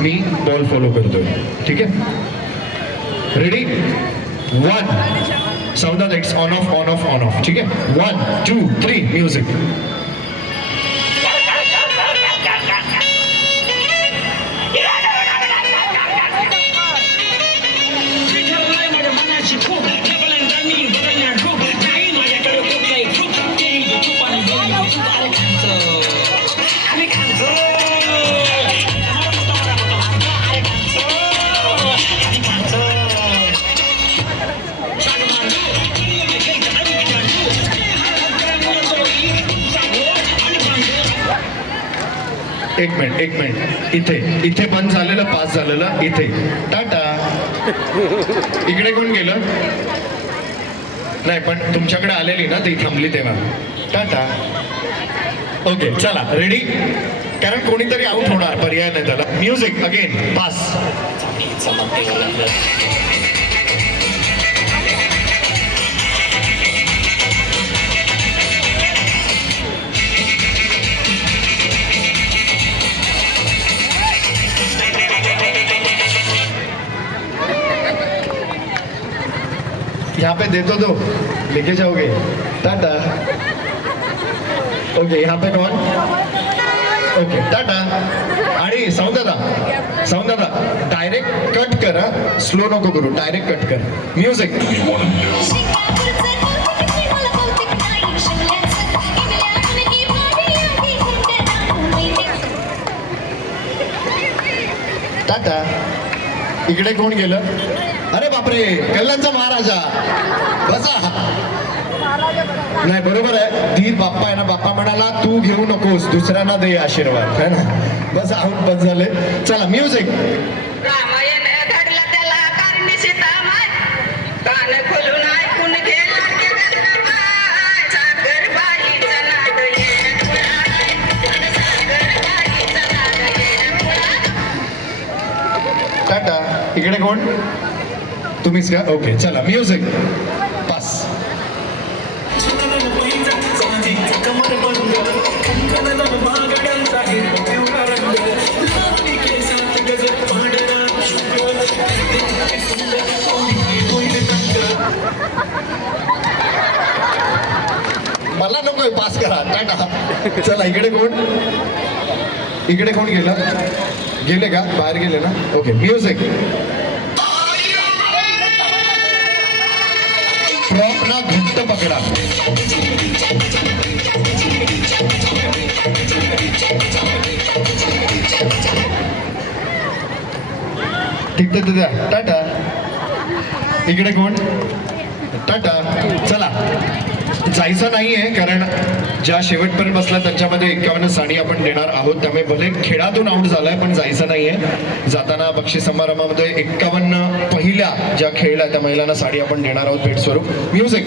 मी बॉल फॉलो करतोय, ठीक आहे. Ready. 1 sound it's on off on off on off, ठीक आहे. 1 2 3 म्युझिक. एक मिनिट. इथे बंद झालेलं, पास झालेलं. इथे टाटा. इकडे कोण गेलं नाही, पण तुमच्याकडे आलेली ना ती थांबली तेव्हा. टाटा. ओके चला. रेडी. कारण कोणीतरी आउट होणार, पर्याय नाही त्याला. Music again. पास. देतो तो लेके जाओगे टाटा ओके यहाँ पे कौन ओके टाटा आणि साऊंड दादा डायरेक्ट कट कर स्लो नको करू डायरेक्ट कट कर म्युझिक टाटा इकडे कोण गेलं अरे बापरे कल्याणचा महाराजा बसा नाही बरोबर आहे धीर बाप्पा आहे ना बाप्पा म्हणाला तू घेऊ नकोस दुसऱ्यांना दे आशीर्वाद है ना बस आऊट बस झाले चला म्युझिक रामायण घडला त्याला कारणी सीता माय कान खोलून ऐकून गेला सागर बाईचा नाद येडमुळा सागर बाईचा नाद येडमुळा टाटा इकडे कोण तुम्हीच का ओके चला म्युझिक पास मला नकोय पास करा टाटा चला इकडे कोण गेले का बाहेर गेले ना ओके म्युझिक प्रॉप ना घट्ट पकडा ठीक आहे द्या टाटा इकडे कोण टाटा चला जायचं नाहीये कारण ज्या शेवटपर्यंत बसला त्यांच्यामध्ये 51 साडी आपण देणार आहोत त्यामुळे भले खेळातून आऊट झालाय पण जायचं नाहीये जाताना बक्षीस समारंभामध्ये 51 पहिल्या ज्या खेळल्या त्या महिलांना साडी आपण देणार आहोत भेट स्वरूप म्युझिक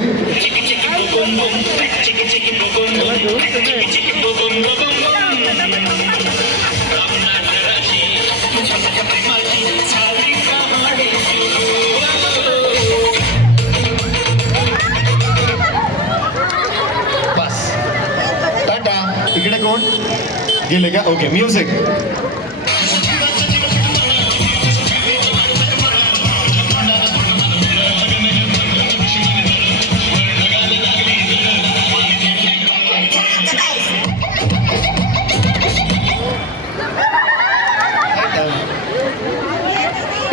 इकडे कोण गेले का ओके म्युझिक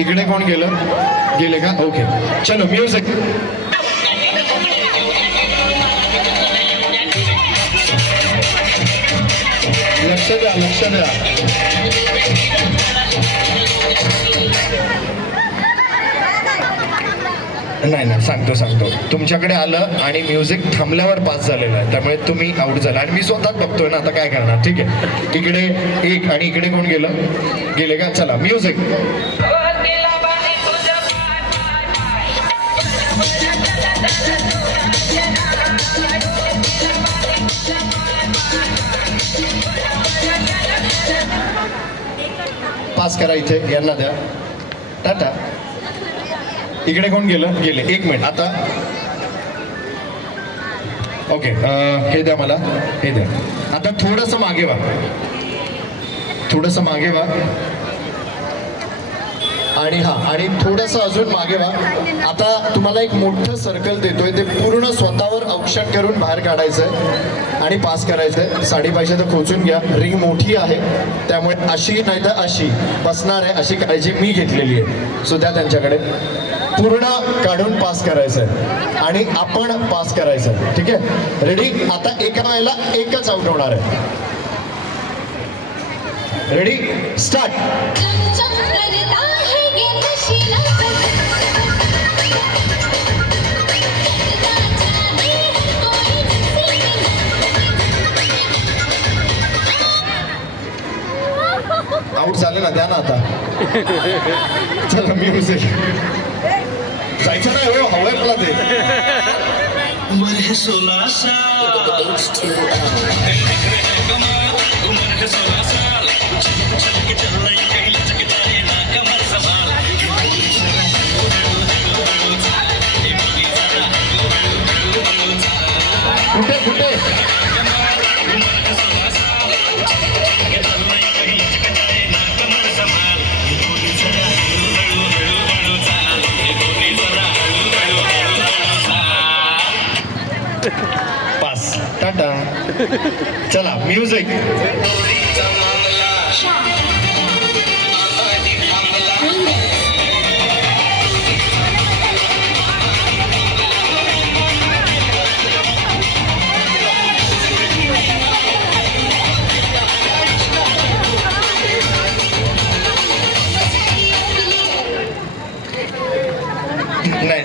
इकडे कोण गेले का ओके चलो म्युझिक लक्ष द्या नाही सांगतो तुमच्याकडे आलं आणि म्युझिक थांबल्यावर पास झालेलं आहे त्यामुळे तुम्ही आउट झाला आणि मी स्वतःच बघतोय ना आता काय करणार ठीक आहे इकडे एक आणि इकडे कोण गेले का चला म्युझिक पास करा इथे यांना द्या टाटा इकडे कोण गेले 1 मिनिट आता ओके हे द्या मला हे द्या आता थोडंसं मागे व्हा आणि थोडंसं अजून मागे व्हा आता तुम्हाला एक मोठं सर्कल देतोय ते पूर्ण स्वतःवर औक्षण करून बाहेर काढायचंय आणि पास करायचंय साडी पाहिजे तर खोचून घ्या रिंग मोठी आहे त्यामुळे अशी नाही तर अशी बसणार आहे अशी काळजी मी घेतलेली आहे सो द्या त्यांच्याकडे पूर्ण काढून पास करायचंय आणि आपण पास करायचंय ठीक आहे रेडी आता एका वेळेला एकच आउट होणार आहे रेडी स्टार्ट आउट झाले ना द्या ना आता चला म्युझिक जायचं नाही हो हवंय मला ते कुठे पास. टाटा. चला म्युझिक.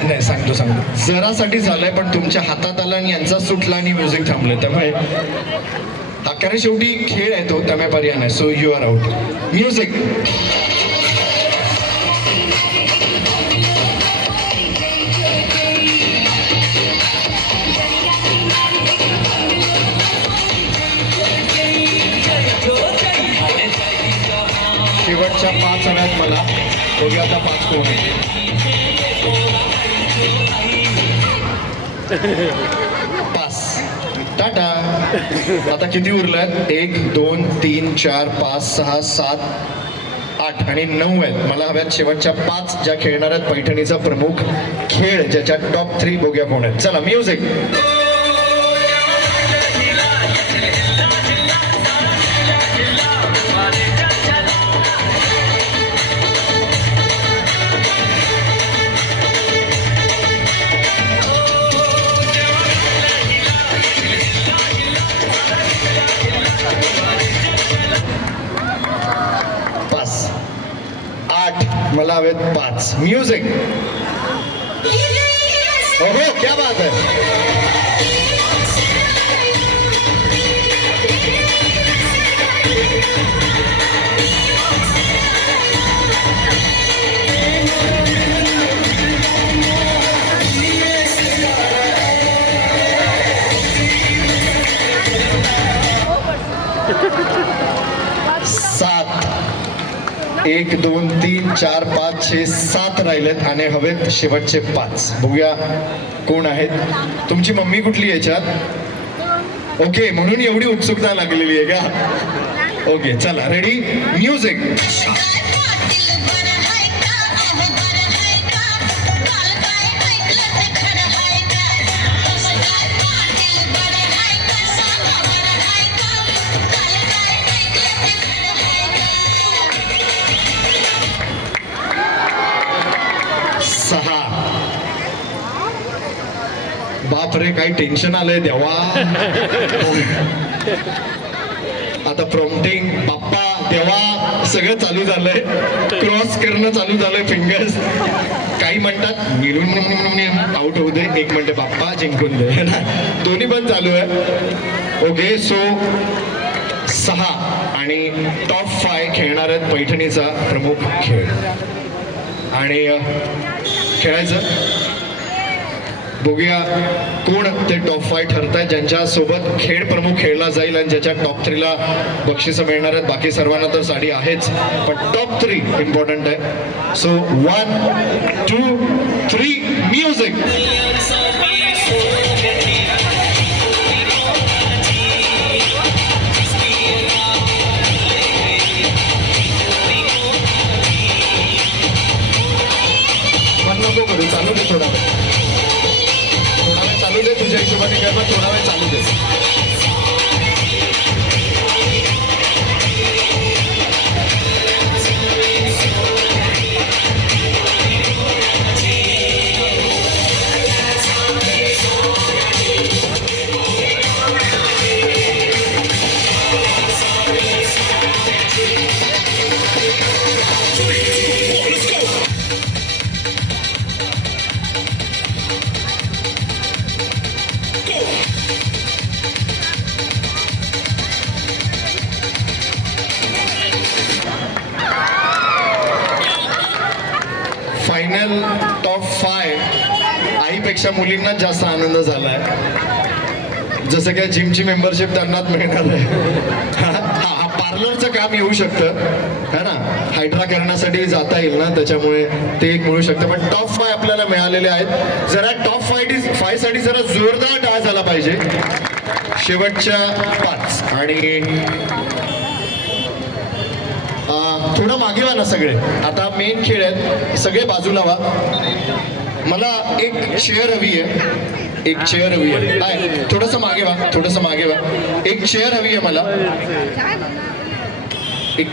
नाही सांगतो जरासाठी झालंय, पण तुमच्या हातात आला आणि यांचा सुटला आणि म्युझिक थांबलं, त्यामुळे कारण शेवटी खेळ आहे तो, त्यामुळे पर्याय नाही. So you are out. Music. शेवटच्या 5 हव्यात मला. बघूया आता 5 कोण आहे. पास. टाटा. आता किती उरलं? 1 2 3 4 5 6 7 8 आणि 9 आहेत. मला हव्यात शेवटच्या 5 ज्या खेळणार आहेत पैठणीचा प्रमुख खेळ, ज्याच्या टॉप 3. बघूया कोण आहेत. चला म्युझिक. मला हवेत 5. म्युझिक. हो क्या बात है. सात. 1 2 3 4 5 6 7 राहिलेत आणि हवेत शेवटचे 5. बघूया कोण आहेत. तुमची मम्मी कुठली याच्यात? ओके, म्हणून एवढी उत्सुकता लागलेली आहे का? ओके चला रेडी. म्युझिक. बापरे, काही टेन्शन आलंय देवा. आता प्रॉम्प्टिंग बाप्पा देवा सगळं चालू झालंय. क्रॉस करणं चालू झालंय फिंगर्स. काही म्हणतात मिळून आउट होऊ दे, एक म्हणते बाप्पा जिंकून दे ना. दोन्ही पण चालू आहे. ओके सो 6 आणि टॉप 5 खेळणार आहेत पैठणीचा प्रमुख खेळ. आणि खेळायचं बघूया कोण ते टॉप 5 ठरत आहे, ज्यांच्या सोबत खेळ प्रमुख खेळला जाईल आणि ज्याच्या टॉप 3 ला बक्षिसं मिळणार आहेत. बाकी सर्वांना तर साडी आहेच, पण टॉप 3 इम्पॉर्टंट आहे. So 1 2 3 music. नको करू, चालू दे थोडा वेळ. चालू दे तुझ्या हिशोबाने काय, पण थोडा वेळ चालू दे. फायनल टॉप 5 आईपेक्षा मुलींना जास्त आनंद झालाय. जसं काय जिमची मेंबरशिप त्यांनाच मिळणार आहे. हा पार्लरचं काम येऊ शकतं है ना, हायड्रा करण्यासाठी जाता येईल ना, त्याच्यामुळे ते एक मिळू शकतं. पण टॉप 5 आपल्याला मिळालेले आहेत. जरा टॉप 5 साठी जरा जोरदार टाळ झाला पाहिजे. शेवटच्या 5 आणि थोडं मागे व्हा ना सगळे. आता मेन खेळ आहेत, सगळे बाजूला व्हा. मला एक चेअर हवी आहे. एक चेअर हवी आहे. नाही, थोडंसं मागे व्हा, थोडंसं मागे व्हा. एक चेअर हवी आहे मला. एक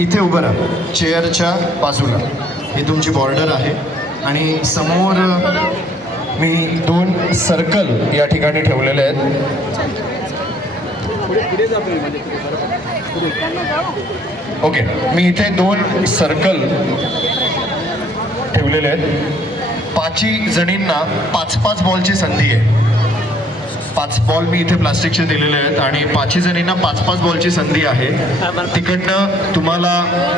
इथे उभं राहा, चेअरच्या बाजूला. ही तुमची बॉर्डर आहे आणि समोर मी 2 सर्कल या ठिकाणी ठेवलेले आहेत. ओके, मी इथे 2 सर्कल ठेवलेले आहेत. 5 जणींना 5-5 बॉलची संधी आहे. 5 बॉल मी इथे प्लास्टिकचे दिलेले आहेत आणि 5 जणींना 5-5 बॉलची संधी आहे. तिकडनं तुम्हाला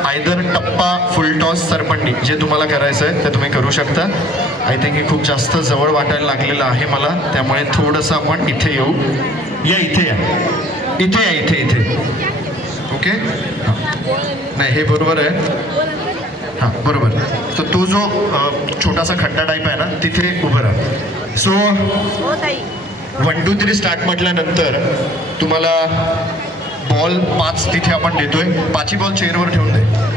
आयदर टप्पा, फुल टॉस, सरपंडी जे तुम्हाला करायचं आहे ते तुम्ही करू शकता. आय थिंक हे खूप जास्त जवळ वाटायला लागलेलं आहे मला, त्यामुळे थोडंसं आपण इथे येऊ. या इथे या, इथे या, इथे इथे. ओके, नाही हे बरोबर आहे. हां बरोबर. तर तो जो छोटासा खड्डा टाईप आहे ना, तिथे उभं राहा. सो 1 2 3 स्टार्ट म्हटल्यानंतर तुम्हाला बॉल 5 तिथे आपण देतोय. 5ही बॉल चेअरवर ठेवून दे.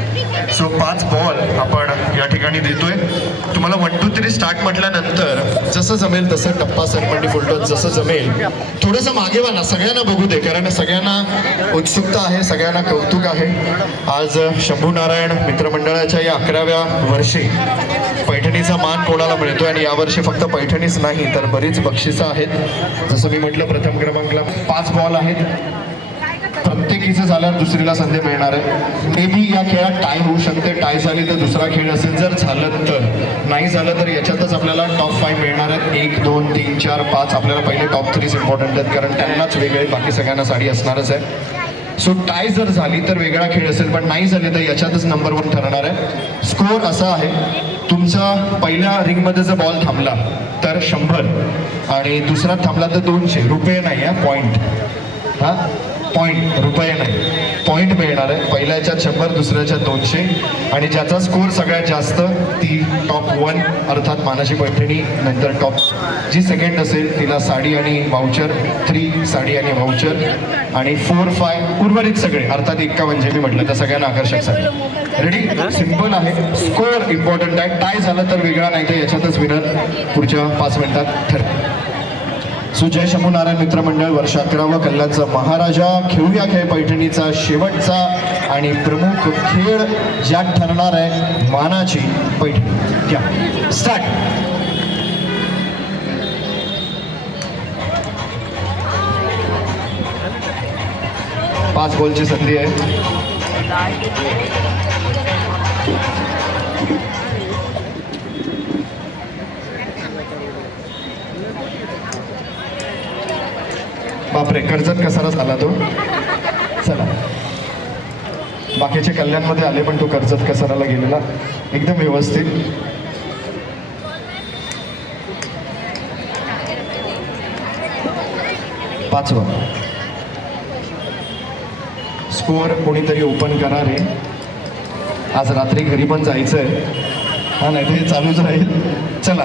सो 5 बॉल आपण या ठिकाणी देतोय. तुम्हाला 1 2 3 स्टार्ट म्हटल्यानंतर जसं जमेल तसं टप्पा, सरपंडी, फुलटॉस जसं जमेल थोडंसं मागे व्हा ना, सगळ्यांना बघू दे, कारण सगळ्यांना उत्सुकता आहे, सगळ्यांना कौतुक आहे. आज शंभू नारायण मित्रमंडळाच्या या 11व्या वर्षी पैठणीचा मान कोणाला मिळतोय आणि यावर्षी फक्त पैठणीच नाही तर बरीच बक्षिसं आहेत. जसं मी म्हटलं, प्रथम क्रमांकला 5 बॉल आहेत. प्रत्येकीचं झाल्यावर दुसरीला संधी मिळणार आहे. मे बी या खेळात टाय होऊ शकते. टाय झाली तर दुसरा खेळ असेल. जर झालं तर, नाही झालं तर याच्यातच आपल्याला टॉप 5 मिळणार आहेत. 1 2 3 4 5. आपल्याला पहिले टॉप 3 इम्पॉर्टंट आहेत, कारण त्यांनाच वेगळे, बाकी सगळ्यांना साडी असणारच आहे. सो टाय जर झाली तर वेगळा खेळ असेल, पण नाही झाली तर याच्यातच नंबर 1 ठरणार आहे. स्कोअर असा आहे, तुमचा पहिल्या रिंगमध्ये जर बॉल थांबला तर 100 आणि दुसरा थांबला तर 200 रुपये. नाही आहे, पॉईंट. हां, पॉईंट, रुपये नाही, पॉईंट मिळणार आहे. पहिल्या याच्यात 100, दुसऱ्याच्यात 200 आणि ज्याचा स्कोअर सगळ्यात जास्त ती टॉप 1 अर्थात मानाची पैठणी. नंतर टॉप जी सेकंड असेल तिला साडी आणि वाउचर, 3 साडी आणि वाउचर आणि 4 5 उर्वरित सगळे अर्थात 51 जे मी म्हटलं तर सगळ्यांना आकर्षक साडी. रेडी? सिम्पल आहे. स्कोअर इम्पॉर्टंट आहे. टाय झालं तर वेगळा, नाही तर याच्यातच विनर पुढच्या 5 मिनिटात ठरते. सो जय शंभू नारायण मित्रमंडळ वर्ष 11वा कल्याणचा महाराजा. खेळूया खेळ पैठणीचा शेवटचा आणि प्रमुख खेळ ज्यात ठरणार आहे मानाची पैठणी. घ्या, स्टार्ट. पाच बॉलची संधी आहे. बापरे, कर्जत कसारा झाला तो. चला, बाकीचे कल्याणमध्ये आले पण तो कर्जत कसाराला गेलेला एकदम व्यवस्थित. पाचवा स्कोअर कोणीतरी ओपन करा रे. आज रात्री घरी पण जायचंय. हा, नाही हे चालूच राहील. चला,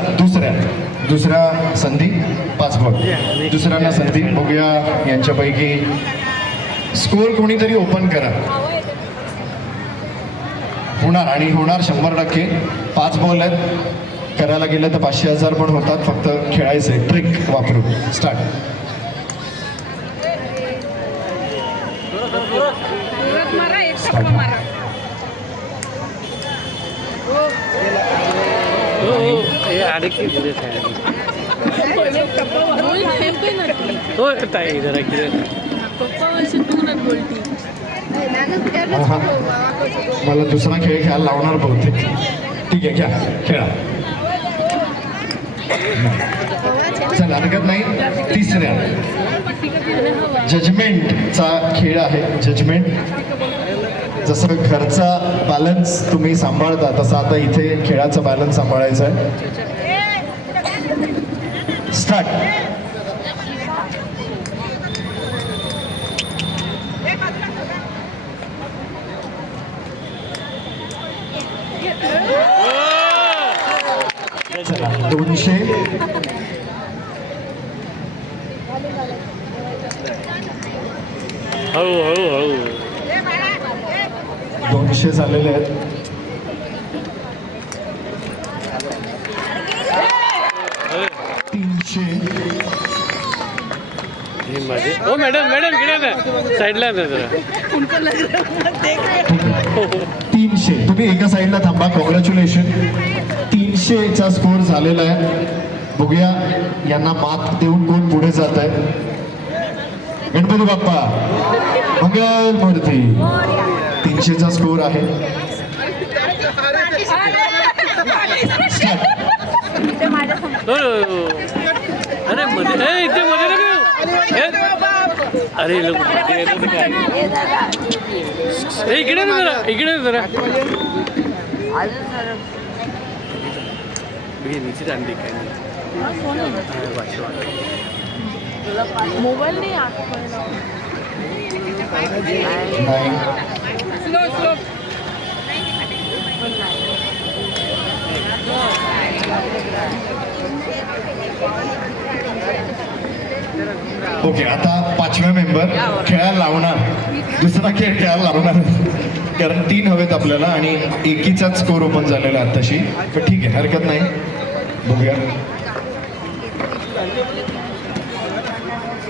दुसऱ्या संधी 5 बॉल. दुसऱ्यांना संधी बघूया. यांच्यापैकी स्कोअर कोणीतरी ओपन करा. होणार आणि होणार 100%. 5 बॉल आहेत. करायला गेलं तर 500,000 पण होतात. फक्त खेळायचे ट्रिक वापरू. स्टार्ट. हे अडकी दिले हो ताई जरा किती आहा. मला दुसरा खेळ खेळायला लावणार बहुतेक. ठीक आहे, घ्या खेळा. चला हरकत नाही. तिसऱ्या जजमेंटचा खेळ आहे. जजमेंट जसं घरचा बॅलन्स तुम्ही सांभाळता तसं आता इथे खेळाचा बॅलन्स सांभाळायचा आहे. स्टार्ट. चला 200. हळू हळू हळू 200 झालेले आहेत. अरे 300. हे मध्ये हो मॅडम मॅडम इकडे ना साईडला ना जरा 300. तुम्ही एका साईडला थांबा. कॉंग्रॅच्युलेशन. 300चा स्कोर झालेला आहे. बघूया यांना मात देऊन कोण पुढे जात आहे. गणपती बाप्पा मंगल मूर्ती. 300चा स्कोर आहे. Start. हो अरे मध्ये ए इथे मध्ये ना अरे लोक इकडे ना जरा इकडे ना जरा निश्चित आणली काय मोबाईल नाही नाही. ओके, आता 5वे मेंबर खेळायला लावणार. दुसरा खेळ खेळायला लावणार कारण 3 हवेत आपल्याला आणि एकीचाच स्कोर ओपन झालेला आहे आत्ताशी. पण ठीक आहे, हरकत नाही. बघूया.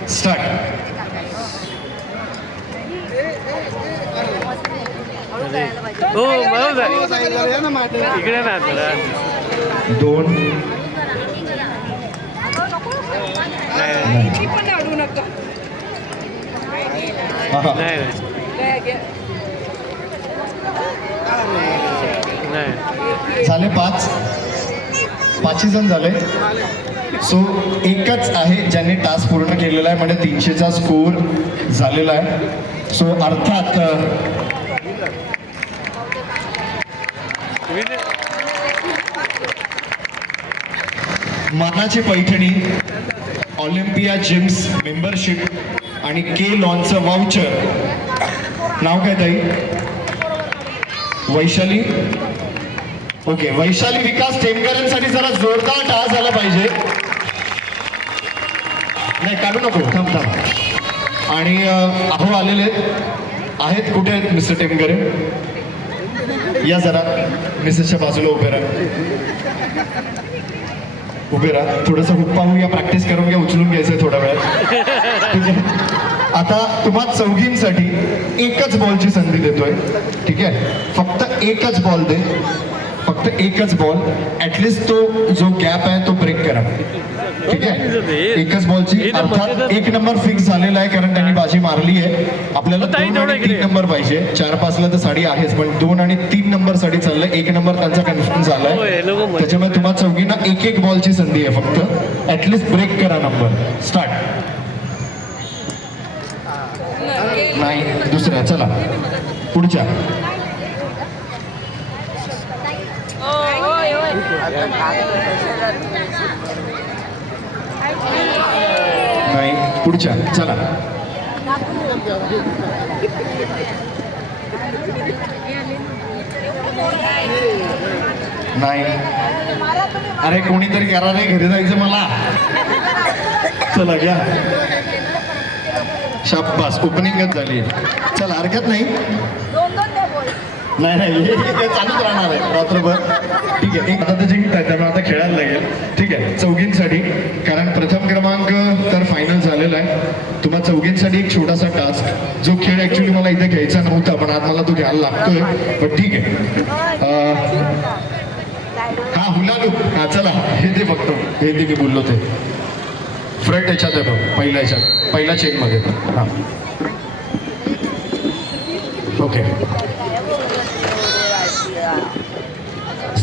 स्टार्ट. हो बरोबर इकडे ना जरा 2. आहा. नाही नाही झाले 5. 5 जण झाले. सो एकच आहे ज्यांनी टास्क पूर्ण केलेला आहे म्हणजे 300चा स्कोर झालेला आहे. सो अर्थात मानाची पैठणी, ऑलिम्पिया जिम्स मेंबरशिप आणि के लॉनचं वाउचर. नाव काय ताई? वैशाली. ओके, वैशाली विकास टेमकरांसाठी जरा जोरदार टाळा झाला पाहिजे. नाही काढू नको, थांब थांब. आणि अहो आलेले आहेत. कुठे आहेत मिस्टर टेमकरे? या जरा मिसेसच्या बाजूला उभे राहा. उभे राहा. थोडंसं हुप्पा होऊया, प्रॅक्टिस करून घ्या. उचलून घ्यायचंय थोडा वेळ. ठीक आहे. आता तुम्हा चौघींसाठी एकच बॉलची संधी देतोय. ठीक आहे, फक्त एकच बॉल दे. फक्त एकच बॉल. ऍटलिस्ट तो जो गॅप आहे तो ब्रेक करा. ठीक आहे, एकच बॉलची. अर्थात 1 नंबर फिक्स झालेला आहे कारण त्यांनी बाजी मारली आहे. आपल्याला 2 आणि 3 नंबर पाहिजे. 4-5ला तर साडी आहेच पण 2 आणि 3 नंबर साठी चाललंय. 1 नंबर त्यांचा कन्फर्म झालाय. त्याच्यामुळे तुम्हा चौघींना एक बॉलची संधी आहे. फक्त ऍटलिस्ट ब्रेक करा नंबर. स्टार्ट. नाही, दुसऱ्या. चला पुढच्या. नाही, पुढच्या. चला. नाही. अरे कोणीतरी करा रे, घरी जायचं मला. चला घ्या. शाब्बास, ओपनिंगच झाली. चला हरकत नाही. नाही नाही, हे चालूच राहणार आहे रात्रभर. ठीक आहे, एक आता ते जिंकत आहे त्यामुळे आता खेळायला लागेल. ठीक आहे, चौघींसाठी. कारण प्रथम क्रमांक तर फायनल झालेला आहे. तुम्हा चौघींसाठी एक छोटासा टास्क. जो खेळ ऍक्च्युली मला इथे घ्यायचा नव्हता पण आज मला तो घ्यायला लागतोय. पण ठीक आहे. हा हा हुलालू हा चला हे दे फक्त हे दे मी बोललो ते फ्रंट याच्यात आहे बघ पहिल्या याच्यात पहिल्या चेकमध्ये हा ओके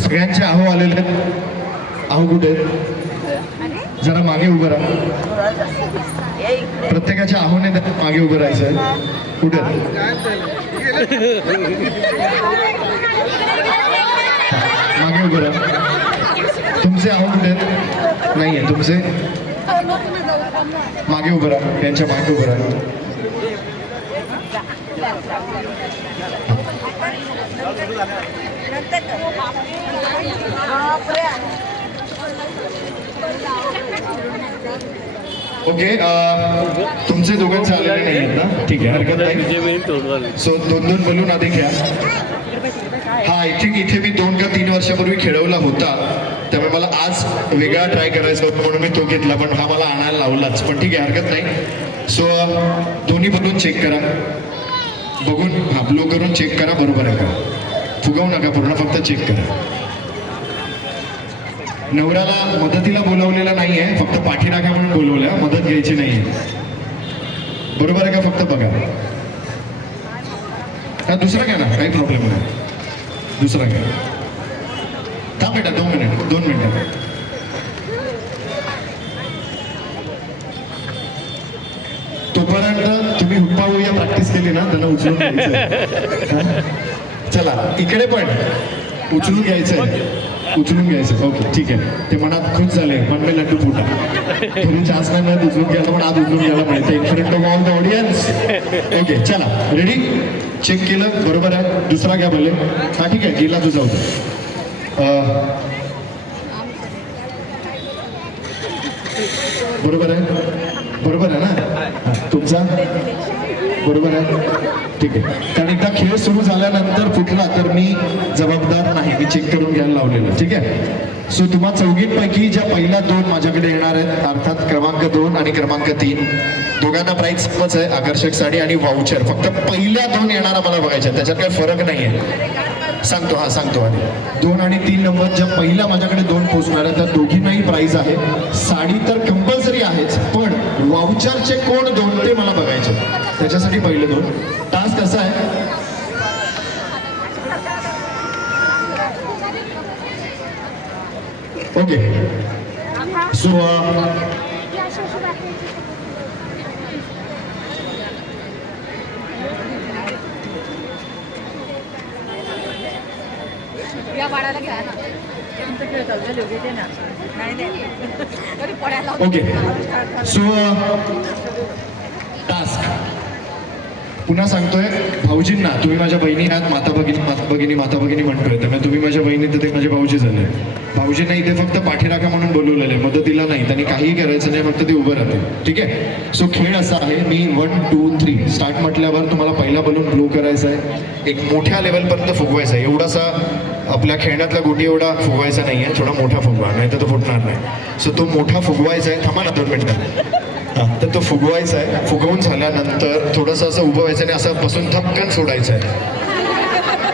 सगळ्यांचे आहो आलेले आहेत आहो कुठे आहेत? जरा मागे उभं राहा प्रत्येकाच्या आहोने मागे उभं राहायचं आहे कुठे मागे उभं राहा तुमचे आहो कुठे आहेत? नाही आहे तुमचे मागे उभं राहा यांच्या मागे उभं राहा ओके तुमचे दोघांचे आलेले नाही आहेत ना ठीक आहे हरकत नाही विजय मिनिट तोडवाल सो 2-2 बलून आधी घ्या हा आय थिंक इथे मी 2 का 3 वर्षापूर्वी खेळवला होता त्यामुळे मला आज वेगळा ट्राय करायचा होता म्हणून मी तो घेतला पण हा मला आणायला लावलाच पण ठीक आहे हरकत नाही सो दोन्ही बलून चेक करा बघून हा ब्लो करून चेक करा बरोबर आहे का फुगवू नका पूर्ण फक्त चेक करा नवऱ्याला मदतीला बोलावलेलं नाहीये फक्त पाठीराखा म्हणून बोलवल्या मदत घ्यायची नाहीये बरोबर आहे का फक्त बघा हा दुसरा घ्या ना काही प्रॉब्लेम नाही दुसरा घ्या थांब बेटा 2 मिनिट तोपर्यंत तुम्ही हुप्पा होया प्रॅक्टिस केली ना त्यांना उचलून घ्यायचं हा? चला इकडे पण उचलून घ्यायचं ओके ठीक आहे ते मनात खुश झाले मन में लड्डू फुटा थोडी चान्स नाही मिळत उचलून घ्यायला पण आज उचलून घ्यायला मिळतं in front of all the audience okay चला रेडी चेक केलं बरोबर आहे दुसरा घ्या भले हा ठीक आहे गेला तुझा होता बरोबर आहे ना हा, तुमचा बरोबर आहे ठीक आहे कारण एकदा खेळ सुरू झाल्यानंतर फुटला तर मी जबाबदार नाही मी चेक करून घ्यायला लावलेलं ठीक आहे सो तुम्हा चौघींपैकी ज्या पहिल्या 2 माझ्याकडे येणार आहेत अर्थात क्रमांक 2 आणि क्रमांक 3 दोघांना प्राईज समज आहे आकर्षक साडी आणि वाउचर फक्त पहिल्या 2 येणारा मला बघायच्या त्याच्यात काही फरक नाही आहे सांगतो आधी 2 आणि 3 नंबर ज्या पहिल्या माझ्याकडे 2 पोहोचणार आहेत त्या दोघींनाही प्राईज आहे साडी तर कंपल्सरी आहेच पण वाउचरचे कोण 2 ते मला बघायचे त्याच्यासाठी पहिले 2 टास्क कसा आहे ओके सो या बाळाला घ्या ना ओके सो टास्क पुन्हा सांगतोय भाऊजींना तुम्ही माझ्या बहिणी आहात माता भगिनी म्हणतोय त्यामुळे तुम्ही माझ्या बहिणी तर ते माझे भाऊजी झाले भाऊजींना इथे फक्त पाठीराखा म्हणून बोलवलेले मदतीला नाही त्यांनी काहीही करायचं नाही फक्त ते उभं राहते ठीक आहे सो खेळ असा आहे मी 1 2 3 स्टार्ट म्हटल्यावर तुम्हाला पहिला बलून ब्लो करायचा आहे एक मोठ्या लेवलपर्यंत फुगवायचा आहे एवढासा आपल्या खेळण्यातला गोटी एवढा फुगवायचा नाही आहे थोडा मोठा फुगवा नाही तर तो फुटणार नाही सो तो मोठा फुगवायचा आहे थांबा ना 2 मिनिटं तर तो फुगवायचा आहे फुगवून झाल्यानंतर थोडंसं असं उभं व्हायचं आणि असं बसून थपकन सोडायचं आहे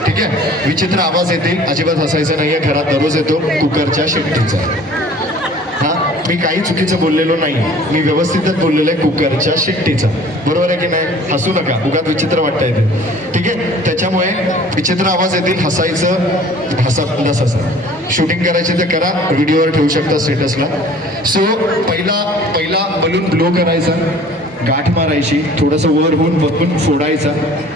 ठीक आहे विचित्र आवाज येतील अजिबात हसायचं नाहीये घरात दररोज येतो कुकरच्या शिट्टीचा हा मी काही चुकीचं बोललेलो नाही मी व्यवस्थितच बोललेलो आहे कुकरच्या शिट्टीचा बरोबर आहे की नाही हसू नका उगाच विचित्र वाटतंय ते ठीक आहे त्याच्यामुळे विचित्र आवाज येतील हसायचं हसा शूटिंग करायची तर करा व्हिडिओवर ठेवू शकता स्टेटसला सो पहिला बलून ब्लो करायचा गाठ मारायची थोडंसं वर होऊन बसून फोडायचा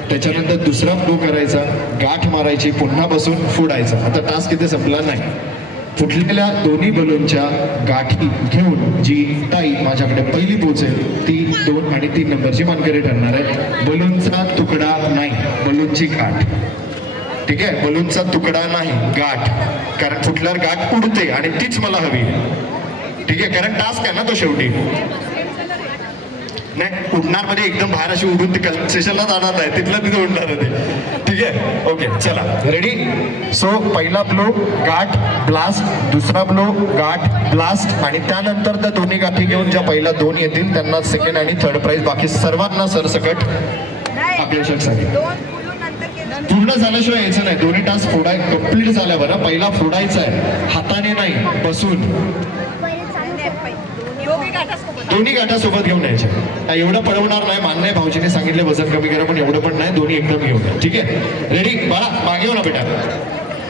त्याच्यानंतर दुसरा ब्लो करायचा गाठ मारायची पुन्हा बसून फोडायचा आता टास्क इथे संपला नाही फुटलेल्या दोन्ही बलूनच्या गाठी घेऊन जी ताई माझ्याकडे पहिली पोहोचेल ती 2 आणि 3 नंबरची मानकरी ठरणार आहे बलूनचा तुकडा नाही बलूनची गाठ ठीक आहे बलूनचा तुकडा नाही गाठ कारण फुटल्यावर गाठ उडते आणि तीच मला हवी ठीक आहे कारण टास्क आहे ना तो शेवटी नाही उडणार म्हणजे एकदम बाहेर अशी उडून ती कन्सेशनला जाणार नाही तिथलं तिथे उडणार होते ठीक आहे ओके चला रेडी सो पहिला ब्लो गाठ ब्लास्ट दुसरा ब्लो गाठ ब्लास्ट आणि त्यानंतर त्या दोन्ही गाठी घेऊन ज्या पहिल्या 2 येतील त्यांना सेकंड आणि थर्ड प्राइज बाकी सर्वांना सरसकट आकर्षक सांगेल पूर्ण झाल्याशिवाय यायचं नाही. दोन्ही टास्क कम्प्लीट झाल्यावर पहिला फोडायचा आहे, हाताने नाही, बसून. दोन्ही गाठासोबत घेऊन यायचे. एवढं पळवणार नाही, मान्य आहे भाऊजीने सांगितले वजन कमी करा, पण एवढं पण नाही, दोन्ही एकदम घेऊन या. ठीक आहे, रेडी? बाळा मागे हो ना बेटा,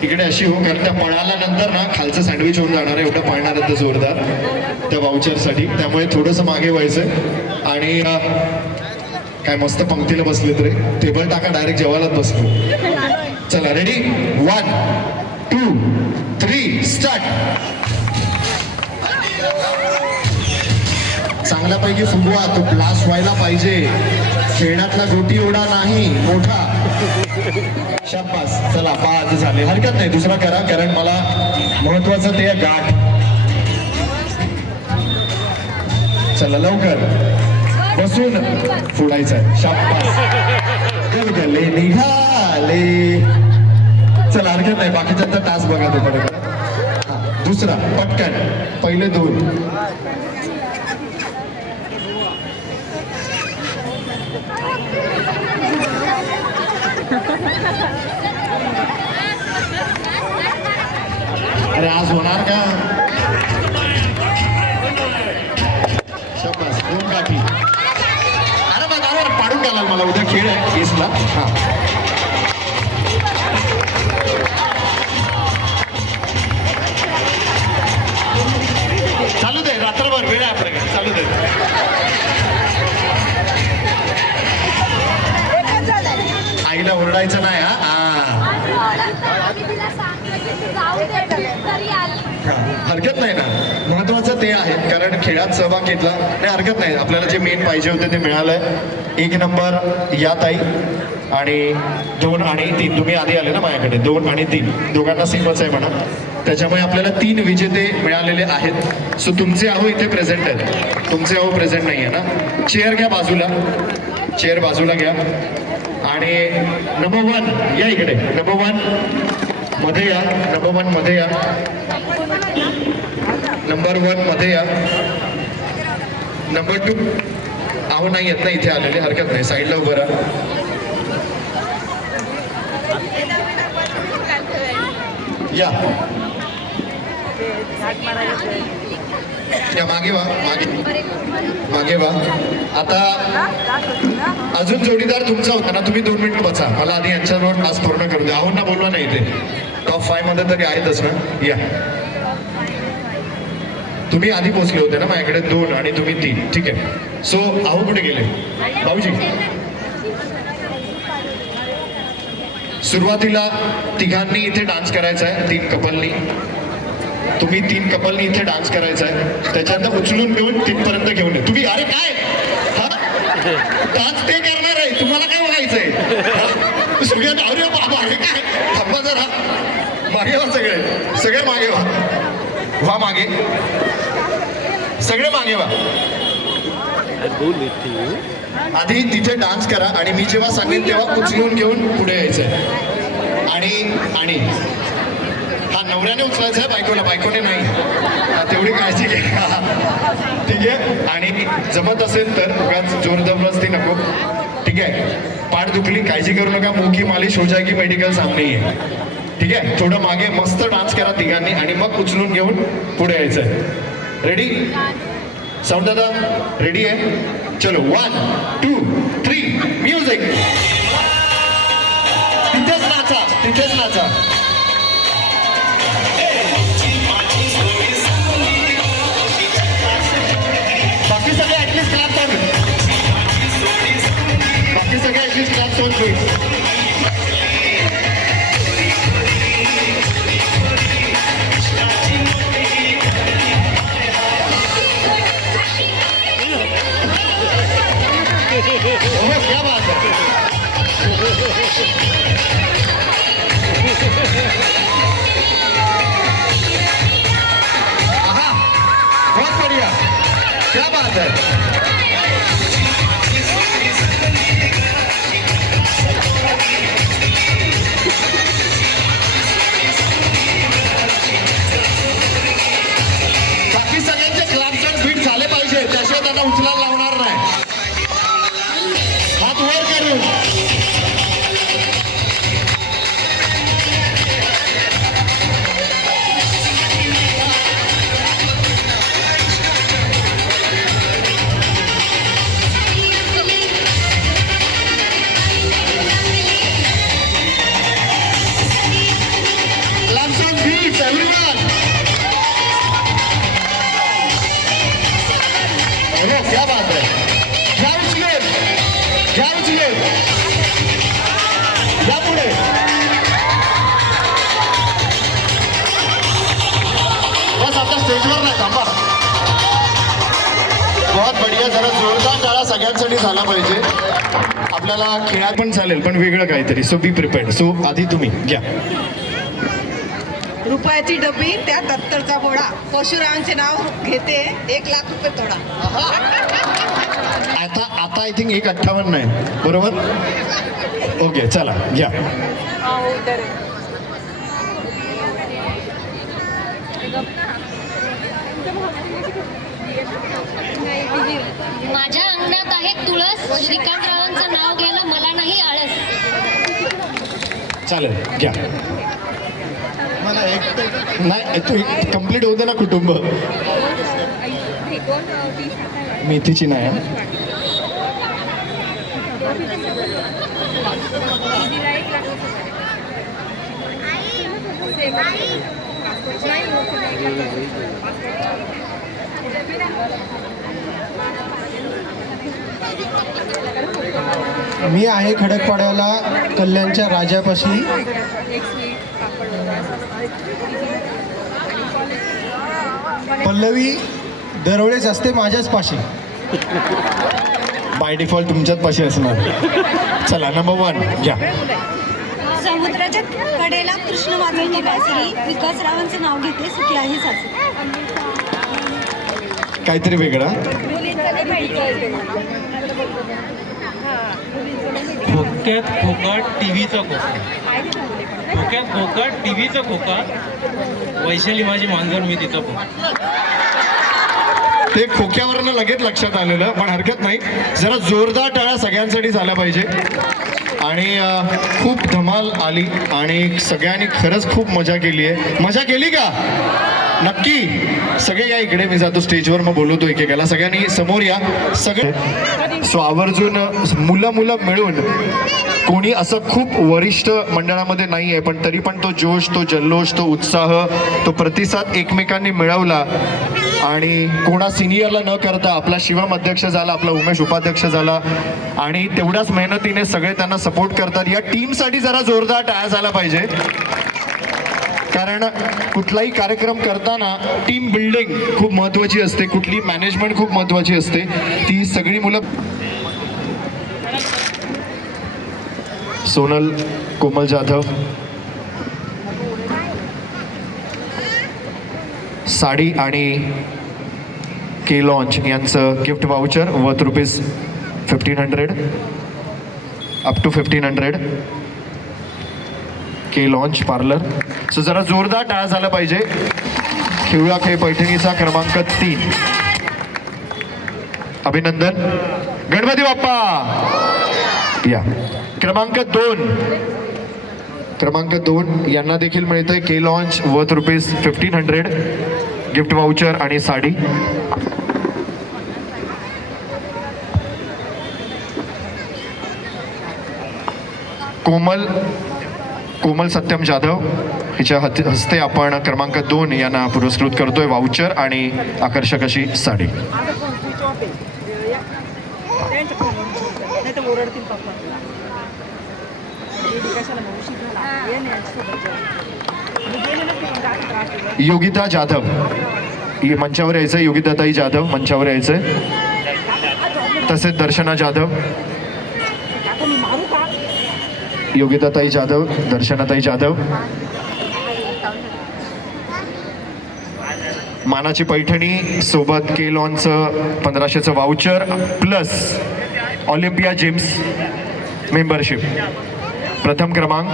इकडे अशी हो, कारण त्या पळाल्यानंतर ना खालचं सँडविच होऊन जाणार आहे. एवढं पळणार आहे जोरदार त्या वाउचरसाठी, त्यामुळे थोडंसं मागे व्हायचंय. आणि काय मस्त पंक्तीला बसले तरी टेबल टाका, डायरेक्ट जेवायलाच बसलो. चला रेडी? 1 2 3 स्टार्ट. चांगल्यापैकी फुगवा, तो ब्लास्ट व्हायला पाहिजे. खेळातला गोटी एवढा नाही, मोठा. शाबास. चला 5 झाले, हरकत नाही, दुसरा करा, कारण मला महत्वाचं ते गाठ. चला लवकर बसून फोडायचं आहे. शाबास. गलगले निघाले. चला हरकत नाही, बाकीच्यांचा टास्क बघा तो पडे. दुसरा पटकन, पहिले 2. अरे आज होणार का? शाबास. 2 गाठी. अरे बघा पाडून घालाल मला, उद्या खेळ आहे केसला. हा चालू दे, रात्रभर वेळ आहे आपल्याकडे, चालू दे. आईला ओरडायचं नाही. हा हरकत नाही ना, महत्वाचं ते आहे, कारण खेळात सहभाग घेतला नाही, हरकत नाही. आपल्याला जे मेन पाहिजे होते ते मिळालंय. 1 नंबर या ताई आणि 2 आणि 3. तुम्ही आधी आले ना माझ्याकडे. 2 आणि 3 दोघांना सेमच आहे म्हणा, त्याच्यामुळे आपल्याला 3 विजेते मिळालेले आहेत. सो तुमचे अहो इथे प्रेझेंट आहेत, तुमचे अहो प्रेझेंट नाही आहे ना. चेअर घ्या बाजूला, चेअर बाजूला घ्या. आणि नंबर 1 या इकडे. नंबर 1 मध्ये या, नंबर 1 मध्ये या, नंबर 1 मध्ये या. नंबर 2 अहो नाही येत ना इथे आलेले, हरकत नाही, साईडला उभं राहा. या मागे वा, मागे वा. आता अजून जोडीदार तुमचा होता ना, तुम्ही 2 मिनिट बसा. मला आधी यांच्यावर टास्क पूर्ण करू द्या. आहोंना बोलवा नाही इथे, टॉप 5 मध्ये तरी आहेतच ना. या तुम्ही आधी पोहोचले होते ना माझ्याकडे, 2 आणि तुम्ही 3. ठीक आहे. सो आहो कुठे गेले भाऊजी? सुरुवातीला तिघांनी इथे डान्स करायचा आहे, 3 कपलनी. तुम्ही 3 कपलनी इथे डान्स करायचा आहे, त्याच्यानंतर उचलून घेऊन 3 पर्यंत घेऊन ये. तुम्ही अरे काय हा डान्स ते करणार आहे, तुम्हाला काय बघायचंय? सगळ्यात अरे बाबा अरे काय, थांबा जरा, मागे व्हा, सगळे मागे व्हा, मागे सगळे मागे व्हा. आधी तिथे डान्स करा आणि मी जेव्हा सांगेन तेव्हा उचलून घेऊन पुढे यायचंय. आणि हा नवऱ्याने उचलायचं आहे, बायकोने नाही. तेवढी काळजी घे. ठीक आहे. आणि जमत असेल तर उगाच जोर जबरदस्ती नको. ठीक आहे. पाठ दुखली काळजी करू नका, मुखी मालिश हो जाएगी, मेडिकल सामने आहे. ठीक आहे. थोडं मागे मस्त डान्स करा तिघांनी आणि मग उचलून घेऊन पुढे यायचंय. रेडी? साऊंड दादा रेडी आहे? चलो 1 2 3 म्युझिक. तिथेच नाचा, तिथेच नाचा. बाकी सगळे ऍटलीस्ट क्लास चालू, बाकी सगळे ऍटलीस्ट क्लास चालू प्लीज. क्या बात है. आहा, बहुत बढ़िया, क्या बात है. बाकी सगळ्यांचे क्लासचे बीट झाले पाहिजे, त्याशिवाय त्यांना उचलायला लावणार नाही. हात वर करून हो क्या बात आहे. घ्या उचलून, घ्या उचलून, घ्या पुढे. बस आता स्टेजवर नाही, थांबा. बहुत बढिया. जरा जोरदार टाळा सगळ्यांसाठी झाला पाहिजे. आपल्याला खेळात पण चालेल पण वेगळं काहीतरी. सो बी प्रिपेअर्ड. सो आधी तुम्ही घ्या. रुपयाची डबी त्यात अत्तरचा बोडा, परशुरामांचे नाव घेते, 1,00,000 रुपये तोडा. आता आय थिंक 1:58 आहे बरोबर. ओके चला घ्या. माझ्या अंगणात आहे तुळस, श्रीकांतरावांचं नाव घ्यायला मला नाही आळस. चालेल घ्या. मला एक नाही तू कम्प्लीट होते ना कुटुंब. मेथीची नाही हं? मी आहे खडकपाड्याला कल्याणच्या राजापाशी. पल्लवी दरवेळेस असते माझ्याच पाशी. बाय डिफॉल्ट तुमच्याच पाशी असणार. चला नंबर 1 घ्या. समुद्राच्या कडेला कृष्ण वाजवतो बासरी, विकासरावांचं नाव घेते, सुखी आहे सासरी. काहीतरी वेगळा. खोक्यात खोका टीव्हीचा खोका, खोक्यात खोका टीव्हीचा खोका, वैशाली माझी मांजर मी तिचा खोका. ते खोक्यावरनं लगेच लक्षात आलेलं पण हरकत नाही. जरा जोरदार टाळा सगळ्यांसाठी झाला पाहिजे. आणि खूप धमाल आली आणि सगळ्यांनी खरंच खूप मजा केली आहे. मजा केली का? नक्की. सगळे या इकडे. मी जातो स्टेजवर मग बोलवतो एकेकाला. सगळ्यांनी समोर या सगळे. सो आवर्जून मुलं मिळून, कोणी असं खूप वरिष्ठ मंडळामध्ये नाही आहे पण तरी पण तो जोश, तो जल्लोष, तो उत्साह, तो प्रतिसाद एकमेकांनी मिळवला. आणि कोणा सिनियरला न करता आपला शिवम अध्यक्ष झाला, आपला उमेश उपाध्यक्ष झाला आणि तेवढ्याच मेहनतीने सगळे त्यांना सपोर्ट करतात. या टीमसाठी जरा जोरदार टाळ्या झाला पाहिजे. कारण कुठलाही कार्यक्रम करताना टीम बिल्डिंग खूप महत्त्वाची असते, कुठली मॅनेजमेंट खूप महत्त्वाची असते. ती सगळी मुलं. सोनल कोमल जाधव, साडी आणि के लॉन्च यांचं gift voucher worth ₹1500 up to 1500. के लॉन्च पार्लर. सो जरा जोरदार टाळा झाला पाहिजे. खेळूया खेळ पैठणीचा क्रमांक 3. अभिनंदन. गणपती बाप्पा या. क्रमांक 2 यांना देखील मिळतंय के लॉन्च वर्थ ₹1500 गिफ्ट वाउचर आणि साडी. कोमल सत्यम जाधव हिच्या हस्ते आपण क्रमांक 2 यांना पुरस्कृत करतोय वाउचर आणि आकर्षक अशी साडी. योगिता जाधव मंचावर यायचं. योगिताताई जाधव मंचावर यायचंय. तसेच दर्शना जाधव, योगिताताई जाधव, दर्शनाताई जाधव. मानाची पैठणी सोबत के लॉनचं 1500चं voucher plus Olympia gyms membership. प्रथम क्रमांक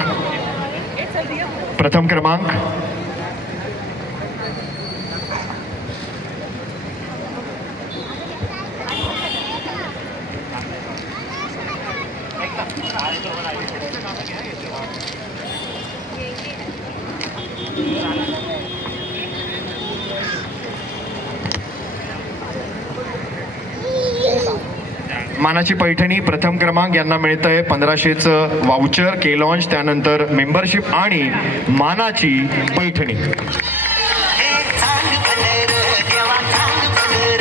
मानाची पैठणी प्रथम क्रमांक यांना मिळतंय 1500चं वाउचर, के लॉन्च, त्यानंतर मेंबरशिप आणि मानाची पैठणी. चांग बनेर देवा चांग बनेर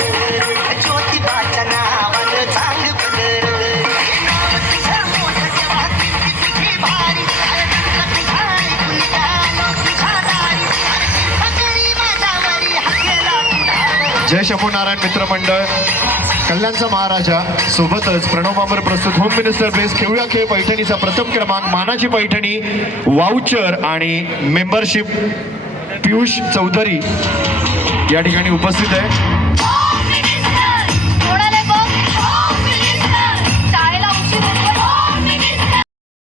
ज्योतिबा जय शंभूनारायण मित्रमंडळ, कल्याणचा महाराजा सोबतच प्रणव बांबर प्रस्तुत होम मिनिस्टर बेस खेळूया खेळ पैठणीचा प्रथम क्रमांक, मानाची पैठणी, वाउचर आणि मेंबरशिप पियुष चौधरी या ठिकाणी उपस्थित आहे.